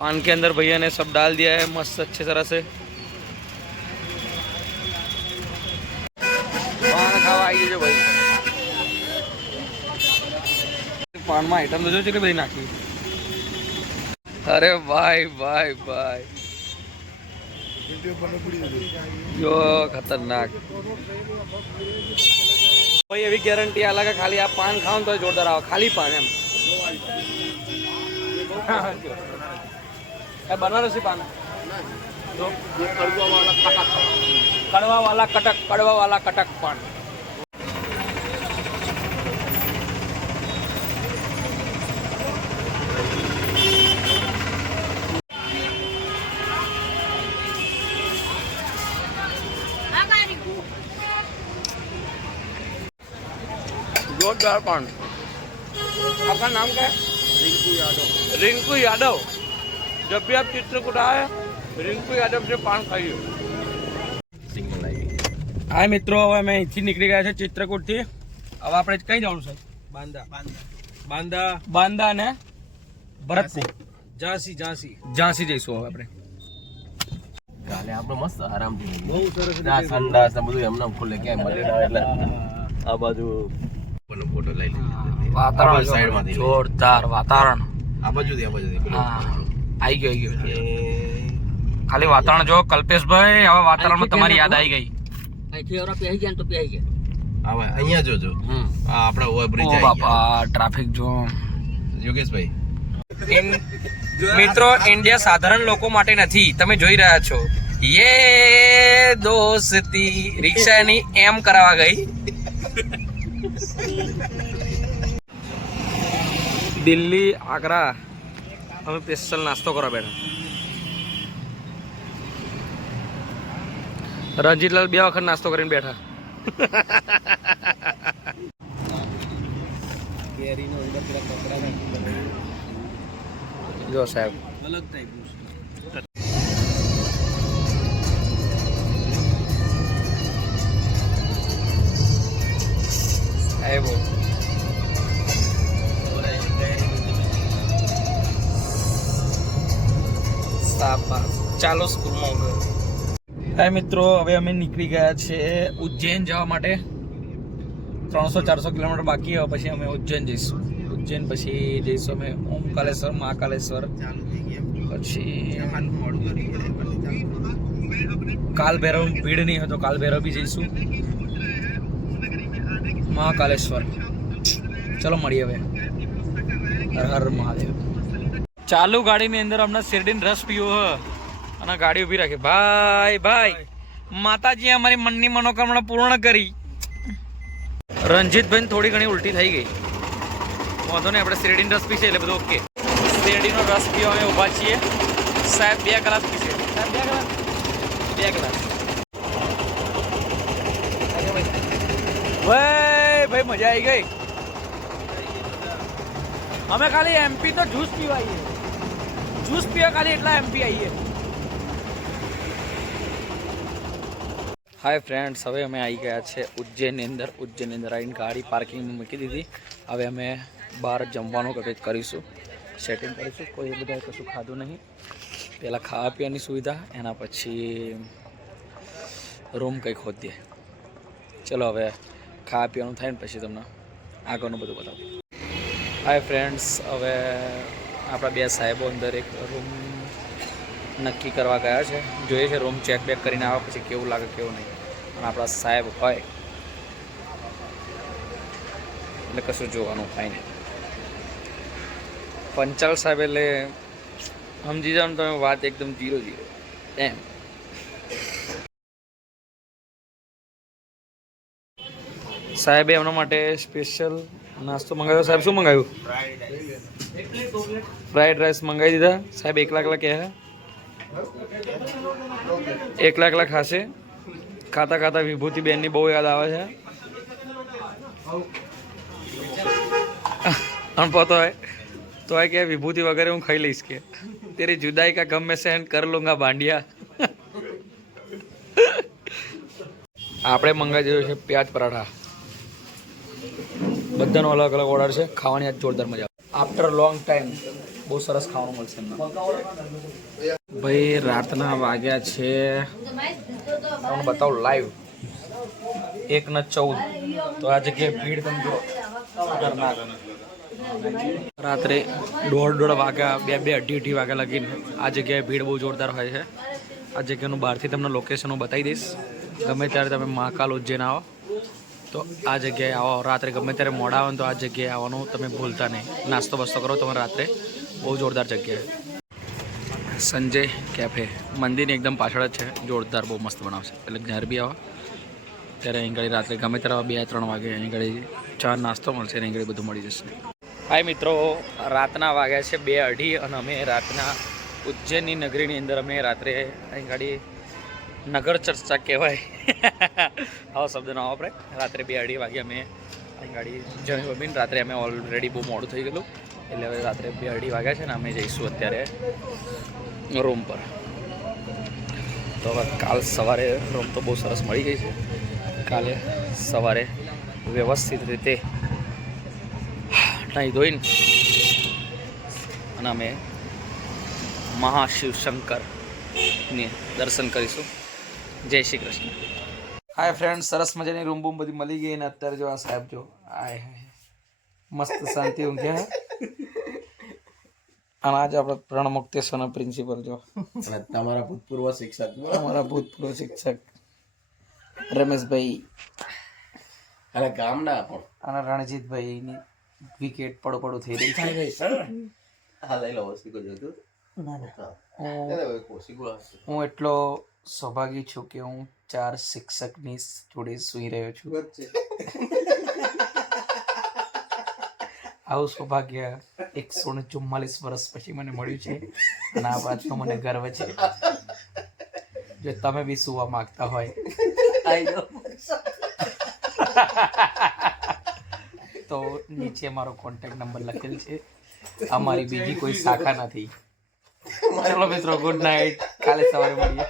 पान के अंदर भैया ने सब डाल दिया है मस्त अच्छे तरह से. पान खावा आई जो भाई. पान में आइटम तो जो चले भाई नाखी. अरे भाई भाई भाई यो खतरनाक भाई. एवी गारंटी अलग खाली आप पान खाओ तो जोरदार आओ. खाली पान एम बनारसी पान जो कड़वा वाला कटक पान. जोरदार पान. आपका नाम क्या है? रिंकू यादव. जब भी आप चित्रकूट आए रिंकू यादव से पान खाइए. હા મિત્રો, હવે અમે અહીંથી નીકળી ગયા છે ચિત્રકૂટથી. હવે આપણે કઈ જવાનું છે? બાંદા ને ભરતપુર. ઝાંસી જઈશું હવે આપણે. કાલે આપણે મસ્ત આરામથી બહુ સરસ સંડાસ ને બધું એમને ખુલ્લે ક્યાંય મળે ના એટલે આ બાજુ ફોટો લઈ લીધો. વાતાવરણ જોરદાર વાતાવરણ. આ બાજુ આવી ગયો ખાલી વાતાવરણ જો કલ્પેશભાઈ. હવે વાતાવરણમાં તમારી યાદ આવી ગઈ. અહીંયા જોજો આ આપણા ઓવરબ્રિજ. ઓ બાપા ટ્રાફિક જો. યોગેશભાઈ મિત્રો, ઇન્ડિયા સાધારણ લોકો માટે નથી. તમે જોઈ રહ્યા છો યે દોસ્તી રિક્ષાની એમ કરાવવા ગઈ. દિલ્હી આગ્રા અમે સ્પેશિયલ નાસ્તો કરવા બેઠા. રણજીતલાલ 2 વખત નાસ્તો કરીને બેઠા. જો સાહેબ અલગ ટાઈપ આવ્યો. ચાલો સ્કૂલમાં ગયો. હા મિત્રો, હવે અમે નીકળી ગયા છે ઉજ્જૈન જવા માટે. 300-400 કિલોમીટર બાકી. હવે પછી અમે ઉજ્જૈન જઈશું. ઉજ્જૈન પછી જઈશું અમે ઓમકાલેશ્વર, મહાકાલેશ્વર. પછી કાલ ભૈરવ ભીડ નહીં હોય તો કાલ ભૈરવ બી જઈશું. મહાકાલેશ્વર. ચલો મળીએ હવે. હર હર મહાદેવ. ચાલુ ગાડીની અંદર હમણાં શેરડીનો રસ પીવો હ અને ગાડી ઊભી રાખી. ભાઈ માતાજી અમારી મનની મનોકામના પૂર્ણ કરી. રણજીતભાઈ થોડી ઘણી ઉલટી થઈ ગઈ. વાંધો નહીં, આપણે શેરડીનો રસ પીશે એટલે બધું ઓકે. શેરડીનો રસ પીવા અમે ઊભા છીએ. સાહેબ 2 ગ્લાસ પીશે. સાહેબ 2 ગ્લાસ. ભાઈ મજા આવી ગઈ. અમે ખાલી એમપી તો જ્યુસ પીવા આવીએ. જ્યુસ પીવા ખાલી એટલા એમપી આવીએ. હાય ફ્રેન્ડ્સ, હવે અમે આવી ગયા છે ઉજ્જૈનની અંદર. ઉજ્જૈનની અંદર આવીને ગાડી પાર્કિંગમાં મૂકી દીધી. હવે અમે બહાર જમવાનું કંઈક કરીશું, સેટિંગ કરીશું. કોઈ બધાએ કશું ખાધું નહીં. પહેલાં ખાવા પીવાની સુવિધા, એના પછી રૂમ કંઈક ખોદીએ. ચલો હવે ખાવા પીવાનું થાય ને પછી તમને આગળનું બધું બતાવું. હાય ફ્રેન્ડ્સ, હવે આપણા 2 સાહેબો અંદર એક રૂમ નક્કી કરવા ગયા છે. જોઈએ છે રૂમ ચેક બેક કરીને આવે પછી કેવું લાગે કેવું નહીં. અને આપણા સાહેબ હોય એટલે કશું જોવાનું થાય નહીં. પંચાલ સાહેબ એટલે સમજી જાઓ ને તમે, વાત એકદમ 0-0 એમ. સાહેબે એમના માટે સ્પેશિયલ નાસ્તો મંગાવ્યો. સાહેબ શું મંગાવ્યું? ફ્રાઈડ રાઈસ મંગાવી દીધા. સાહેબ એકલા એકલા કહે એકલા એકલા ખાશે. ખાતા ખાતા વિભૂતિ બેનની બહુ યાદ આવે છે. અનપતો હોય તો હોય કે વિભૂતિ વગેરે હું ખાઈ લઈશ કે તેરી જુદાઈ કા ગમ મેં સહન કર લૂંગા ભાંડિયા. આપણે મંગાવી દીધું છે પ્યાજ પરાઠા. બધાનો અલગ અલગ ઓર્ડર છે. ખાવાની આજ જોરદાર મજા આવે. આફ્ટર લોંગ ટાઈમ બહુ સરસ ખાવાનું મળશે એમને. ભાઈ રાતના વાગ્યા છે તમને બતાવું લાઈવ 1:14. તો આ જગ્યાએ ભીડ તમે જો ખતરનાક. રાત્રે 1:30 વાગ્યા 2-2:30 વાગ્યા લગીને આ જગ્યાએ ભીડ બહુ જોરદાર હોય છે. આ જગ્યાનું બહારથી તમને લોકેશન હું બતાવી દઈશ. ગમે ત્યારે તમે મહાકાલ ઉજ્જૈન આવો તો આ જગ્યાએ આવો. રાત્રે ગમે ત્યારે મોડા આવો ને તો આ જગ્યાએ આવવાનું તમે ભૂલતા નહીં. નાસ્તો બસ્તો કરો તમે રાત્રે. બહુ જોરદાર જગ્યાએ. સંજય કેફે મંદિરની એકદમ પાછળ જ છે. જોરદાર બહુ મસ્ત બનાવશે. એટલે જ્યારે બી આવો ત્યારે અહીં ઘડી રાત્રે ગમે ત્યારે 2-3 વાગે અહીં ઘડી ચા નાસ્તો મળશે. અહીં ઘડી બધું મળી જશે. હાય મિત્રો, રાતના વાગ્યા છે 2:30 અને અમે રાતના ઉજ્જૈનની નગરીની અંદર અમે રાત્રે અહીં ગાડી નગર ચર્ચા કહેવાય આવો શબ્દ ના વાપરે. રાત્રે 2:30 વાગે અમે અહીં ગાડી જમી બમીને રાત્રે અમે ઓલરેડી બહુ મોડું થઈ ગયેલું એટલે હવે રાત્રે 2:30 વાગ્યા છે ને અમે જઈશું અત્યારે રૂમ પર. તો હવે કાલ સવારે રૂમ તો બહુ સરસ મળી ગઈ છે. કાલે સવારે વ્યવસ્થિત રીતે નાહી ધોઈને અને અમે મહાશિવ શંકરને દર્શન કરીશું. જય શ્રી કૃષ્ણ. હાય ફ્રેન્ડ, સરસ મજાની રૂમ બૂમ બધી મળી ગઈ. ને અત્યારે જો આ સાહેબ જો આય મસ્ત શાંતિ ઊંઘ્યા. અને આજે આપણે પ્રણ મુક્તેશ્વરના પ્રિન્સિપલ જો તમારા ભૂતપૂર્વ શિક્ષક, અમારા ભૂતપૂર્વ શિક્ષક રમેશભાઈ અને ગામના પણ અને રણજીતભાઈની વિકેટ પડો થઈ રહી છે. હા લઈ લો ઓસિકો જોતું. હું એટલો સૌભાગ્ય છું કે હું 4 શિક્ષકની જોડે સૂઈ રહ્યો છું. આવું સૌભાગ્ય 144 વર્ષ પછી મને મળ્યું છે અને આ વાતનો મને ગર્વ છે. જો તમે બી સુવા માંગતા હોય તો નીચે મારો કોન્ટેક્ટ નંબર લખેલ છે. અમારી બીજી કોઈ શાખા નથી. ચલો મિત્રો, ગુડ નાઇટ. કાલે સવારે મળીએ.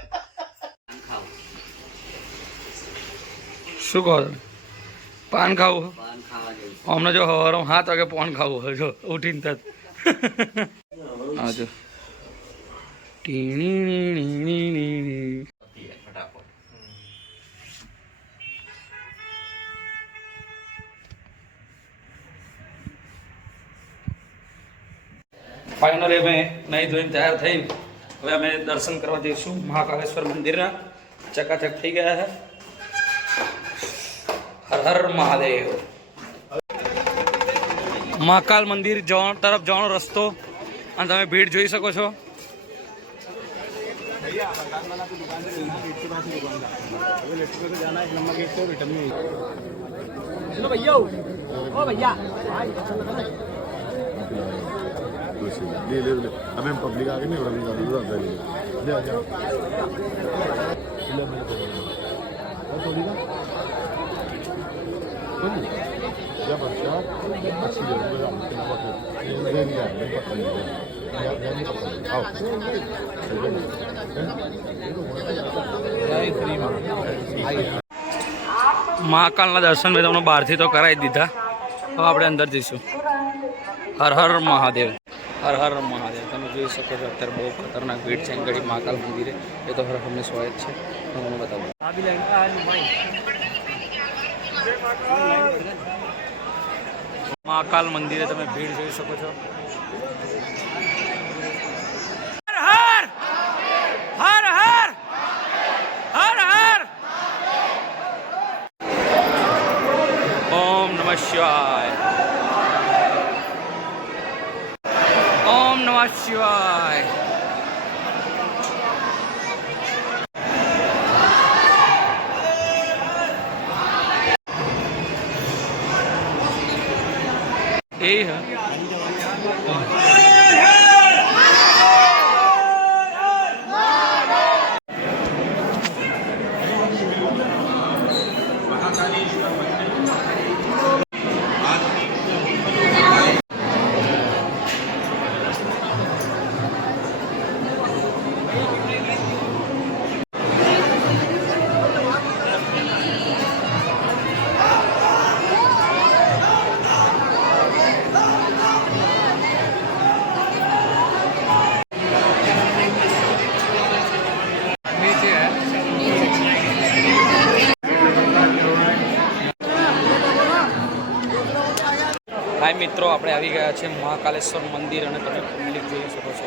શું કહો? પાન ખાવું? અમને જો સવારે 7 વાગે પાન ખાવું હોય જો ઉઠીને તરત. હા જો ફાઇનલી અમે નહીં ધોઈને તૈયાર થઈને હવે અમે દર્શન કરવા જઈશું મહાકાલેશ્વર મંદિરના. ચકાચક થઈ ગયા છે. હર હર મહાદેવ. મહાકાલ મંદિર તરફ જવાનો રસ્તો અને તમે ભીડ જોઈ શકો છો. ले ले ले अबे हम पब्लिक आगे नहीं हो रहा गाड़ी उधर ले ले आ जा ले मैं और थोड़ी ना या बच्चा अच्छी जगह पे हम के बात ये नहीं है नहीं पता नहीं या नहीं पता आओ जय श्री મહાકાલના દર્શન મેં તમને બહારથી તો કરાવી દીધા. હવે આપણે અંદર જઈશું. હર હર મહાદેવ. હર હર મહાદેવ. તમે જોઈ શકો છો અત્યારે બહુ ખતરનાક ભીડ છે ગળી મહાકાલ મંદિરે. એ તો હર હંમેશા હોય જ છે. હું તમને બતાવું. મહાકાલ મંદિરે તમે ભીડ જોઈ શકો છો. હર હર હર હર હર. ઓમ નમઃ શિવાય. ઓમ નમઃ શિવાય. यही है। હાય મિત્રો, આપણે આવી ગયા છે મહાકાલેશ્વર મંદિર અને તમે પબ્લિક જોઈ શકો છો.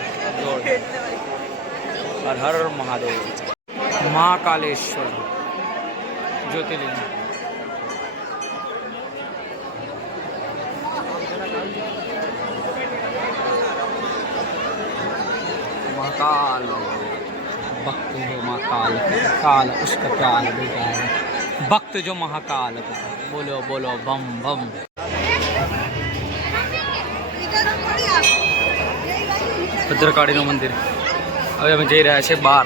હર હર મહાદેવ. મહાકાલેશ્વર જ્યોતિર્લિંગ. महाकाल भक्त जो महाकाल काल उसका क्या बेटा है. भक्त जो महाकाल का. बोलो बोलो बम बम. ભદ્રકાળીનું મંદિર. હવે અમે જઈ રહ્યા છીએ બહાર.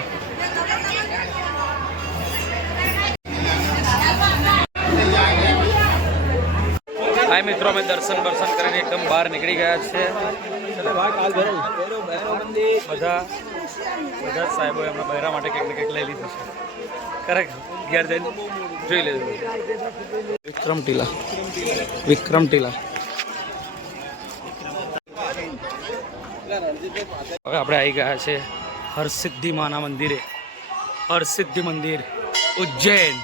હાય મિત્રો, અમે દર્શન કરીને એકદમ બહાર નીકળી ગયા છે. બધા સાહેબો એમના બહેરા માટે કંઈક ને કંઈક લઈ લીધું છે. કરેક્ટ. ઘેર જઈને જોઈ લેજો. વિક્રમ ટીલા. હવે આપણે આવી ગયા છે હરસિદ્ધિ માના મંદિરે. હરસિદ્ધિ મંદિર ઉજ્જૈન.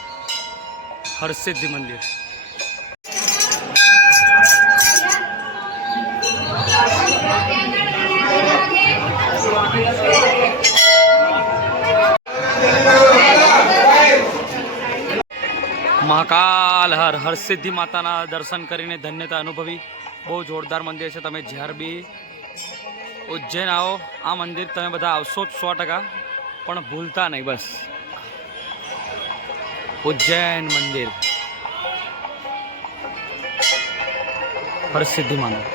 હરસિદ્ધિ મંદિર. મહાકાલ હરસિદ્ધિ માતાના દર્શન કરીને ધન્યતા અનુભવી. બહુ જોરદાર મંદિર છે. તમે જ્યારે બી ઉજ્જૈન આવો, આ મંદિર તમે બધા આવશો જ 100%, પણ ભૂલતા નહીં. બસ ઉજ્જૈન મંદિર હરસિદ્ધિ માનું.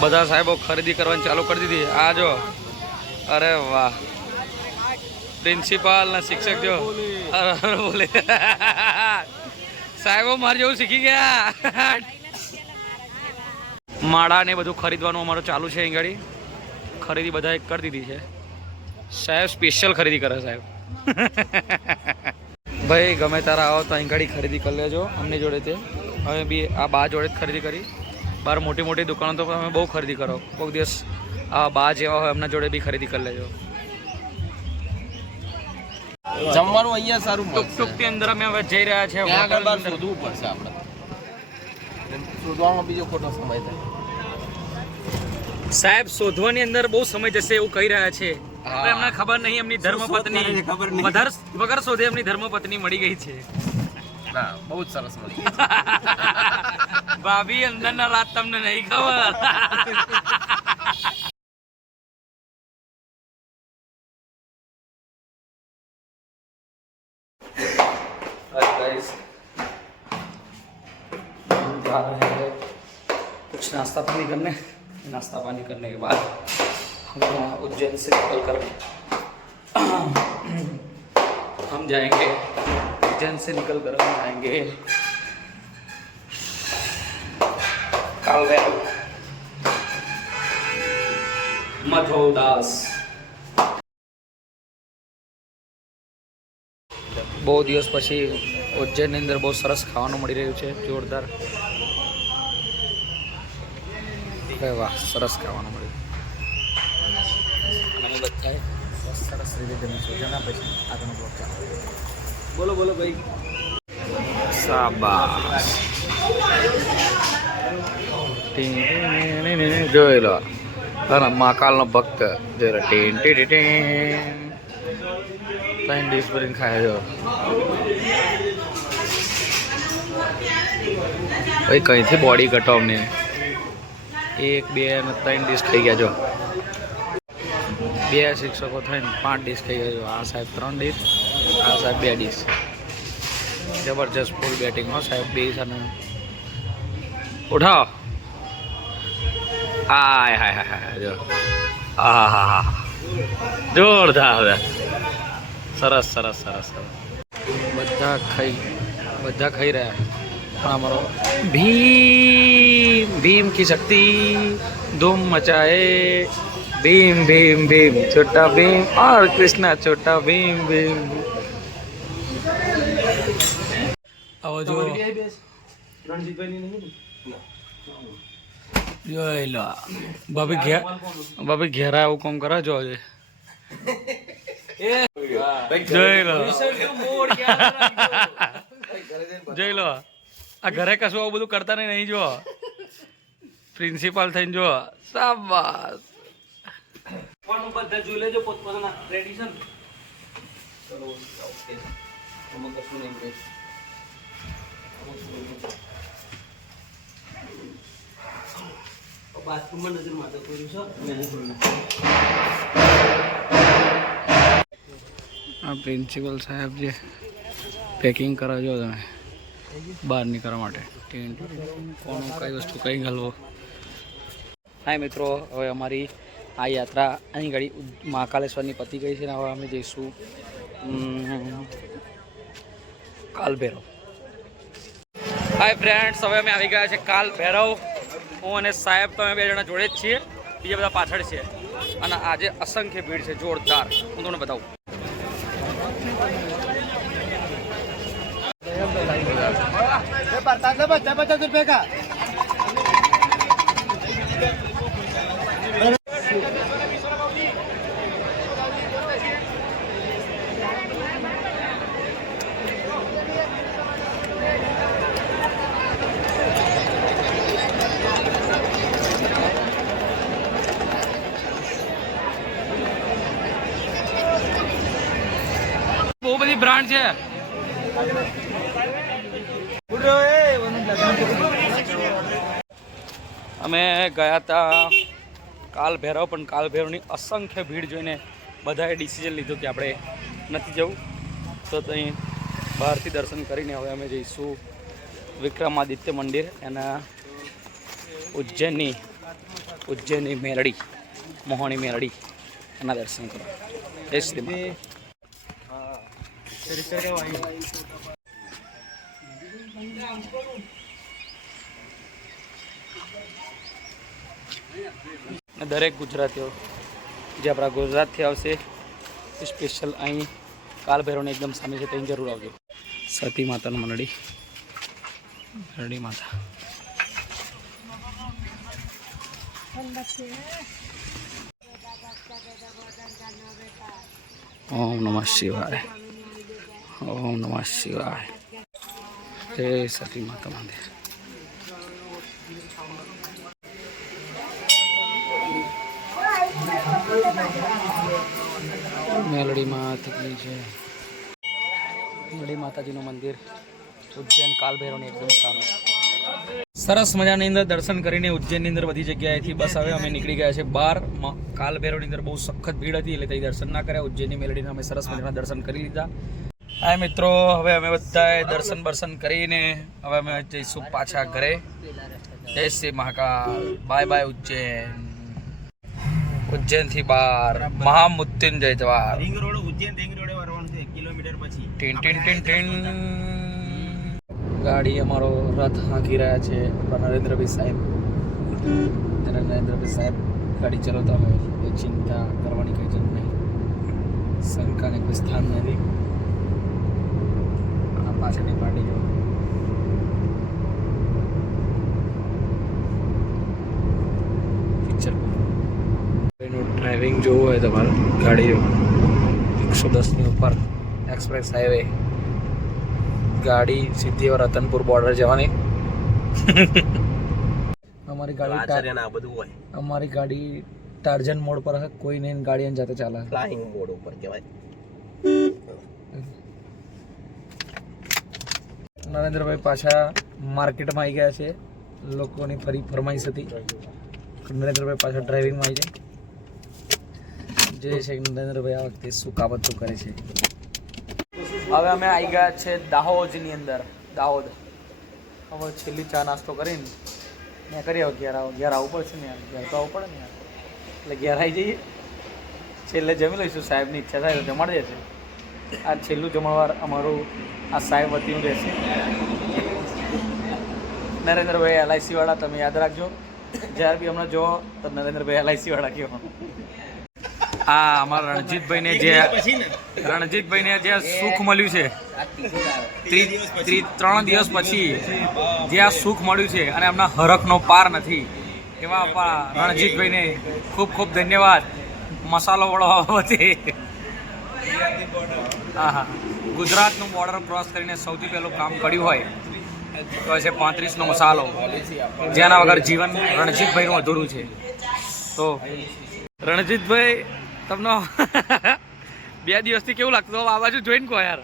બધા સાહેબો ખરીદી કરવાની ચાલુ કરી દીધી. આ જો, અરે વાહ, પ્રિન્સિપાલ ના શિક્ષક જો બોલે. સાહેબો મારે જેવું શીખી ગયા. માળા ને બધું ખરીદવાનું અમારું ચાલુ છે. અહીં ગાડી ખરીદી બધાએ કરી દીધી છે. સાહેબ સ્પેશિયલ ખરીદી કરે સાહેબ. ભાઈ ગમે તારા આવો તો અહીં ગાડી ખરીદી કરી લેજો અમની જોડે. તે અમે બી આ બા જોડે જ ખરીદી કરી. બહાર મોટી મોટી દુકાનો તો તમે બહુ ખરીદી કરો. કોઈક દિવસ આ બા જેવા હોય એમના જોડે બી ખરીદી કરી લેજો. જમવાનું અહીંયા સારું ટુક ની અંદર અમે હવે જઈ રહ્યા છીએ. શોધવું પડશે આપણે. શોધવામાં બીજો ખોટો સમય થાય. સાહેબ શોધવાની અંદર બહુ સમય જશે એવું કહી રહ્યા છે. એમને ખબર નહીં એમની ધર્મપત્ની વગર શોધે એમની ધર્મપત્ની મળી ગઈ છે. ના, બહુ જ સરસ મળી. ભાભી અંદરના રાત તમને નહીં ખબર. कुछ नाश्ता पानी करने के बाद हम उज्जैन से निकल कर हम जाएंगे. उज्जैन से निकल कर हम जाएंगे कालवेल मधोदास. બહુ દિવસ પછી ઉજ્જૈનની અંદર બહુ સરસ ખાવાનું મળી રહ્યું છે. જોરદાર. વાહ, સરસ ખાવાનું મળ્યું. અને અમે બધાએ સરસ રીતે જમીશું. જમ્યા પછી આગળનો બ્લોગ ચાલુ. બોલો બોલો ભાઈ. શાબાશ. જોઈ લો મહાકાલનો ભક્ત. ટેન ત્રણ ડીશ ભરીને ખાય જો. ભાઈ કંઈથી બોડી ઘટો અમને. 1 2 અને 3 ડીશ ખાઈ ગયા જો. 2 શિક્ષકો થઈને 5 ડીશ ખાઈ ગયા જો. આ સાહેબ 3 ડીશ, આ સાહેબ 2 ડીશ. જબરજસ્ત ફૂલ બેટિંગ હો સાહેબ. 2 અને ઉઠાવો આય હાય હાય જો હા હા હા જોરદાર હવે સરસ સરસ સરસ સરસ બધા ખાઈ રહ્યા પણ અમારો ભીમ કી શક્તિ ધૂમ મચાએ ભીમ ભીમ ભીમ છોટા ભીમ और कृष्णा छोटा भीम भीम આવો જો જોઈ લો ભાભી ઘેરા એવું કામ કરે જો જોઈ લો જોઈ લો આ ઘરે કશું આવું બધું કરતા નહીં જો પ્રિન્સિપાલ થઈને જો શાબાશ બધા જોઈ લેજો પોતપોતાના રેડી છે ને ચલો ઓકે આમાં કશું નહીં બ્રેક બાથરૂમમાં નજર મારતો કોઈ છે આ પ્રિન્સિપલ સાહેબ જે પેકિંગ કરાવજો તમે બહાર નીકળવા માટે કોણ કઈ વસ્તુ કઈ ઘાલવો હાય મિત્રો હવે અમારી આ યાત્રા અહીં ઘડી મહાકાલેશ્વરની પતી ગઈ છે ને હવે અમે જઈશું કાલ ભૈરવ હાય ફ્રેન્ડ્સ હવે અમે આવી ગયા છે કાલ ભૈરવ હું અને સાહેબ તો અમે બે જણા જોડે જ છીએ બીજા બધા પાછળ છે અને આજે અસંખ્ય ભીડ છે જોરદાર હું તમને બતાવું બહુ બધી બ્રાન્ડ છે અમે ગયા હતા કાલ ભૈરવ પણ કાલ ભૈરવની અસંખ્ય ભીડ જોઈને બધાએ ડિસિઝન લીધું કે આપણે નથી જવું તો ત્યાં બહારથી દર્શન કરીને હવે અમે જઈશું વિક્રમાદિત્ય મંદિર એના ઉજ્જૈનની મેલડી મોહણી મેલડી એના દર્શન કરવા જય શ્રી માતા દરેક ગુજરાતીઓ જે આપણા ગુજરાતથી આવશે સ્પેશિયલ અહીં કાલ ભૈરવની એકદમ સામે છે ત્યાં જરૂર આવજો સતી માતાનું મેલડી માતા ઓમ નમઃ શિવાય ઓમ નમઃ શિવાય જય સતી માતા મંદિર મેલડી માતાજી છે મેલડી માતાજીનું મંદિર ઉજ્જૈન કાલ ભૈરવની એકદમ સામે સરસ મજાની અંદર દર્શન કરીને ઉજ્જૈનની અંદર બધી જગ્યાએથી બસ હવે અમે નીકળી ગયા છે બહાર કાલ ભૈરવની અંદર બહુ સખત ભીડ હતી એટલે ત્યાં દર્શન ના કર્યા ઉજ્જૈનની મેલડીના અમે સરસ મજાના દર્શન કરી લીધા હા મિત્રો હવે અમે બધાએ દર્શન કરીને હવે અમે જઈશું પાછા ઘરે જય શ્રી મહાકાલ બાય બાય ઉજ્જૈનથી બહાર મહામૃત્યુંજય દ્વાર રિંગ રોડ ઉજ્જૈન રિંગ રોડે વરવાનું છે 1 કિલોમીટર પછી ટીન ગાડી અમારો રથ હાંકી રહ્યા છે નરેન્દ્રભાઈ સાહેબ ગાડી ચલાવતા હોય એ ચિંતા કરવાની કઈ જરૂર નહીં શંકાને કોઈ સ્થાન નથી આ પાછળની પાર્ટી જો પિક્ચર એનું ડ્રાઇવિંગ જોવું હોય તમારે ગાડી 110ની ઉપર એક્સપ્રેસ હાઈવે ગાડી સીધી રતનપુર બોર્ડર જવાની અમારી ગાડી ટાર્જન મોડ પર કોઈ નહીં ગાડી જાતે ચાલે ફ્લાઇંગ મોડ ઉપર કહેવાય નરેન્દ્રભાઈ પાછા માર્કેટમાં આવી ગયા છે લોકોની ફરી ફરમાઈશ હતી નરેન્દ્રભાઈ પાછા ડ્રાઇવિંગમાં આવી જાય જે છે નરેન્દ્રભાઈ આ વખતે શું કાબતો કરે છે હવે અમે આવી ગયા છે દાહોદની અંદર દાહોદ હવે છેલ્લી ચા નાસ્તો કરીને મેં કરી આવો ઘેર આવવું પડશે ને યાર, ઘેર તો આવવું પડે ને યાર, એટલે ઘેર આવી જઈએ, છેલ્લે જમી લઈશું. સાહેબની ઈચ્છા થાય તો જમાડી દેશે. આ છેલ્લું જમણવાર અમારું આ સાહેબ વતીનું રહેશે. નરેન્દ્રભાઈ LIC વાળા તમે યાદ રાખજો, જ્યારે બી હમણાં જો તો નરેન્દ્રભાઈ LIC વાળા કહેવાનું. આ અમારા રણજીતભાઈને જે સુખ મળ્યું છે 3 દિવસ પછી જે આ સુખ મળ્યું છે અને એમના હરખનો પાર નથી એવા આપણા રણજીતભાઈને ખૂબ ખૂબ ધન્યવાદ. મસાલો વડો વચ્ચે હા ગુજરાતનું બોર્ડર ક્રોસ કરીને સૌથી પહેલું કામ કર્યું હોય તો છે 35નો મસાલો, જેના વગર જીવન રણજીતભાઈનું અધૂરું છે. તો રણજીતભાઈ તમને 2 દિવસથી કેવું લાગતું આ બાજુ જોઈને કહો યાર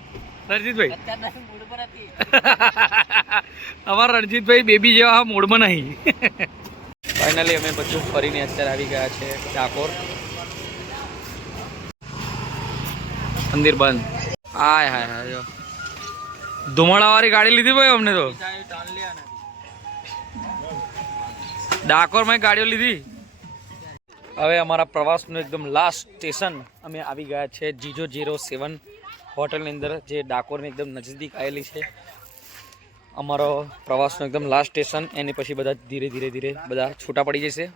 રણજીતભાઈ. અમારા રણજીતભાઈ બેબી જેવા મૂડમાં નહીં. ફાઇનલી અમે બધું ફરીને અત્યારે આવી ગયા છે ડાકોર. મંદિર બંધ. હાય હાય હાય, ધુમાડાવાળી ગાડી લીધી ભાઈ અમને તો. ડાકોરમાં ગાડીઓ લીધી. હવે અમારા પ્રવાસનું એકદમ લાસ્ટ સ્ટેશન અમે આવી ગયા છે જીજો 07 હોટલની અંદર, જે ડાકોરની એકદમ નજીક આવેલી છે. અમારો પ્રવાસનું એકદમ લાસ્ટ સ્ટેશન, એની પછી બધા ધીરે ધીરે બધા છૂટા પડી જશે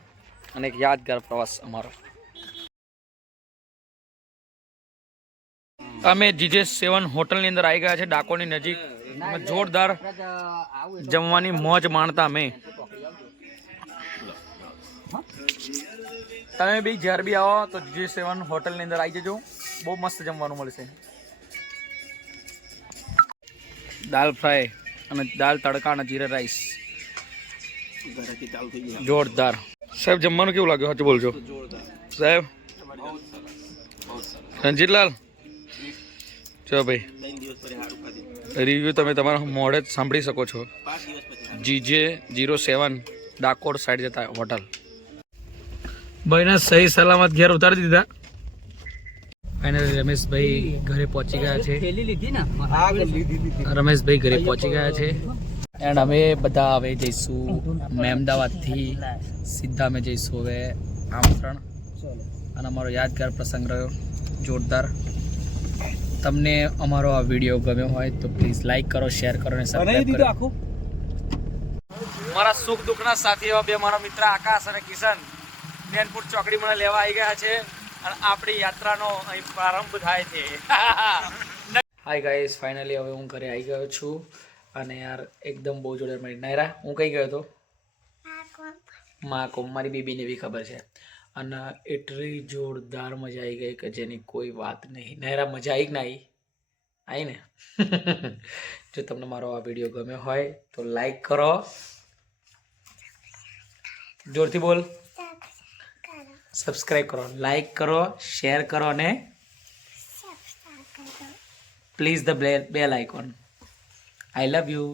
અને એક યાદગાર પ્રવાસ અમારો. અમે જીજે 7 હોટલની અંદર આવી ગયા છે ડાકોરની નજીક. જોરદાર જમવાની મોજ માણતા અમે. તમે બી જ્યારે બી આવો તો જીજે 7 હોટલની અંદર આવી જજો, બહુ મસ્ત જમવાનું મળશે. દાલ ફ્રાય અને દાલ તડકા અને જીરા રાઈસ જોરદાર. સાહેબ જમવાનું કેવું લાગ્યું સાચું બોલજો સાહેબ. રણજીતલાલ ચલો ભાઈ, રિવ્યુ તમે તમારા મોઢે જ સાંભળી શકો છો. જીજે 07 ડાકોર સાઈડ જતા હોટલ. ભાઈને સહી સલામત ઘેર ઉતારી દીધા. ફાઇનલી રમેશભાઈ ઘરે પહોંચી ગયા છે. રમેશભાઈ ઘરે પહોંચી ગયા છે એન્ડ અમે બધા હવે જઈશું મહેમદાવાદથી સીધા અમે જઈશું હવે આમરણ. અને અમારો યાદગાર પ્રસંગ રહ્યો જોરદાર. તમને અમારો આ વિડીયો ગમ્યો હોય તો પ્લીઝ લાઈક કરો, શેર કરો અને સબસ્ક્રાઇબ કરો. મારા સુખ દુઃખના સાથી એવા બે મારા મિત્ર આકાશ અને કિશન નૈનપુર ચોકડી મને લેવા આવી ગયા છે અને આપણી યાત્રાનો અહીં પ્રારંભ થાય છે. હાય ગાઈસ, ફાઇનલી હવે હું ઘરે આવી ગયો છું અને યાર એકદમ બહુ જોરદાર મળી. નાયરા, હું કઈ ગયો હતો? માકો મારી બેબીને બી ખબર છે. અને એટલી જોરદાર મજા આવી ગઈ કે જેની કોઈ વાત નહીં. નાયરા, મજા આવી કે ના આવી ને? જો તમને મારો આ વિડીયો ગમ્યો હોય તો લાઈક કરો, જોરથી બોલ, સબસ્ક્રાઇબ કરો, લાઈક કરો, શેર કરો અને please the bell icon. I love you.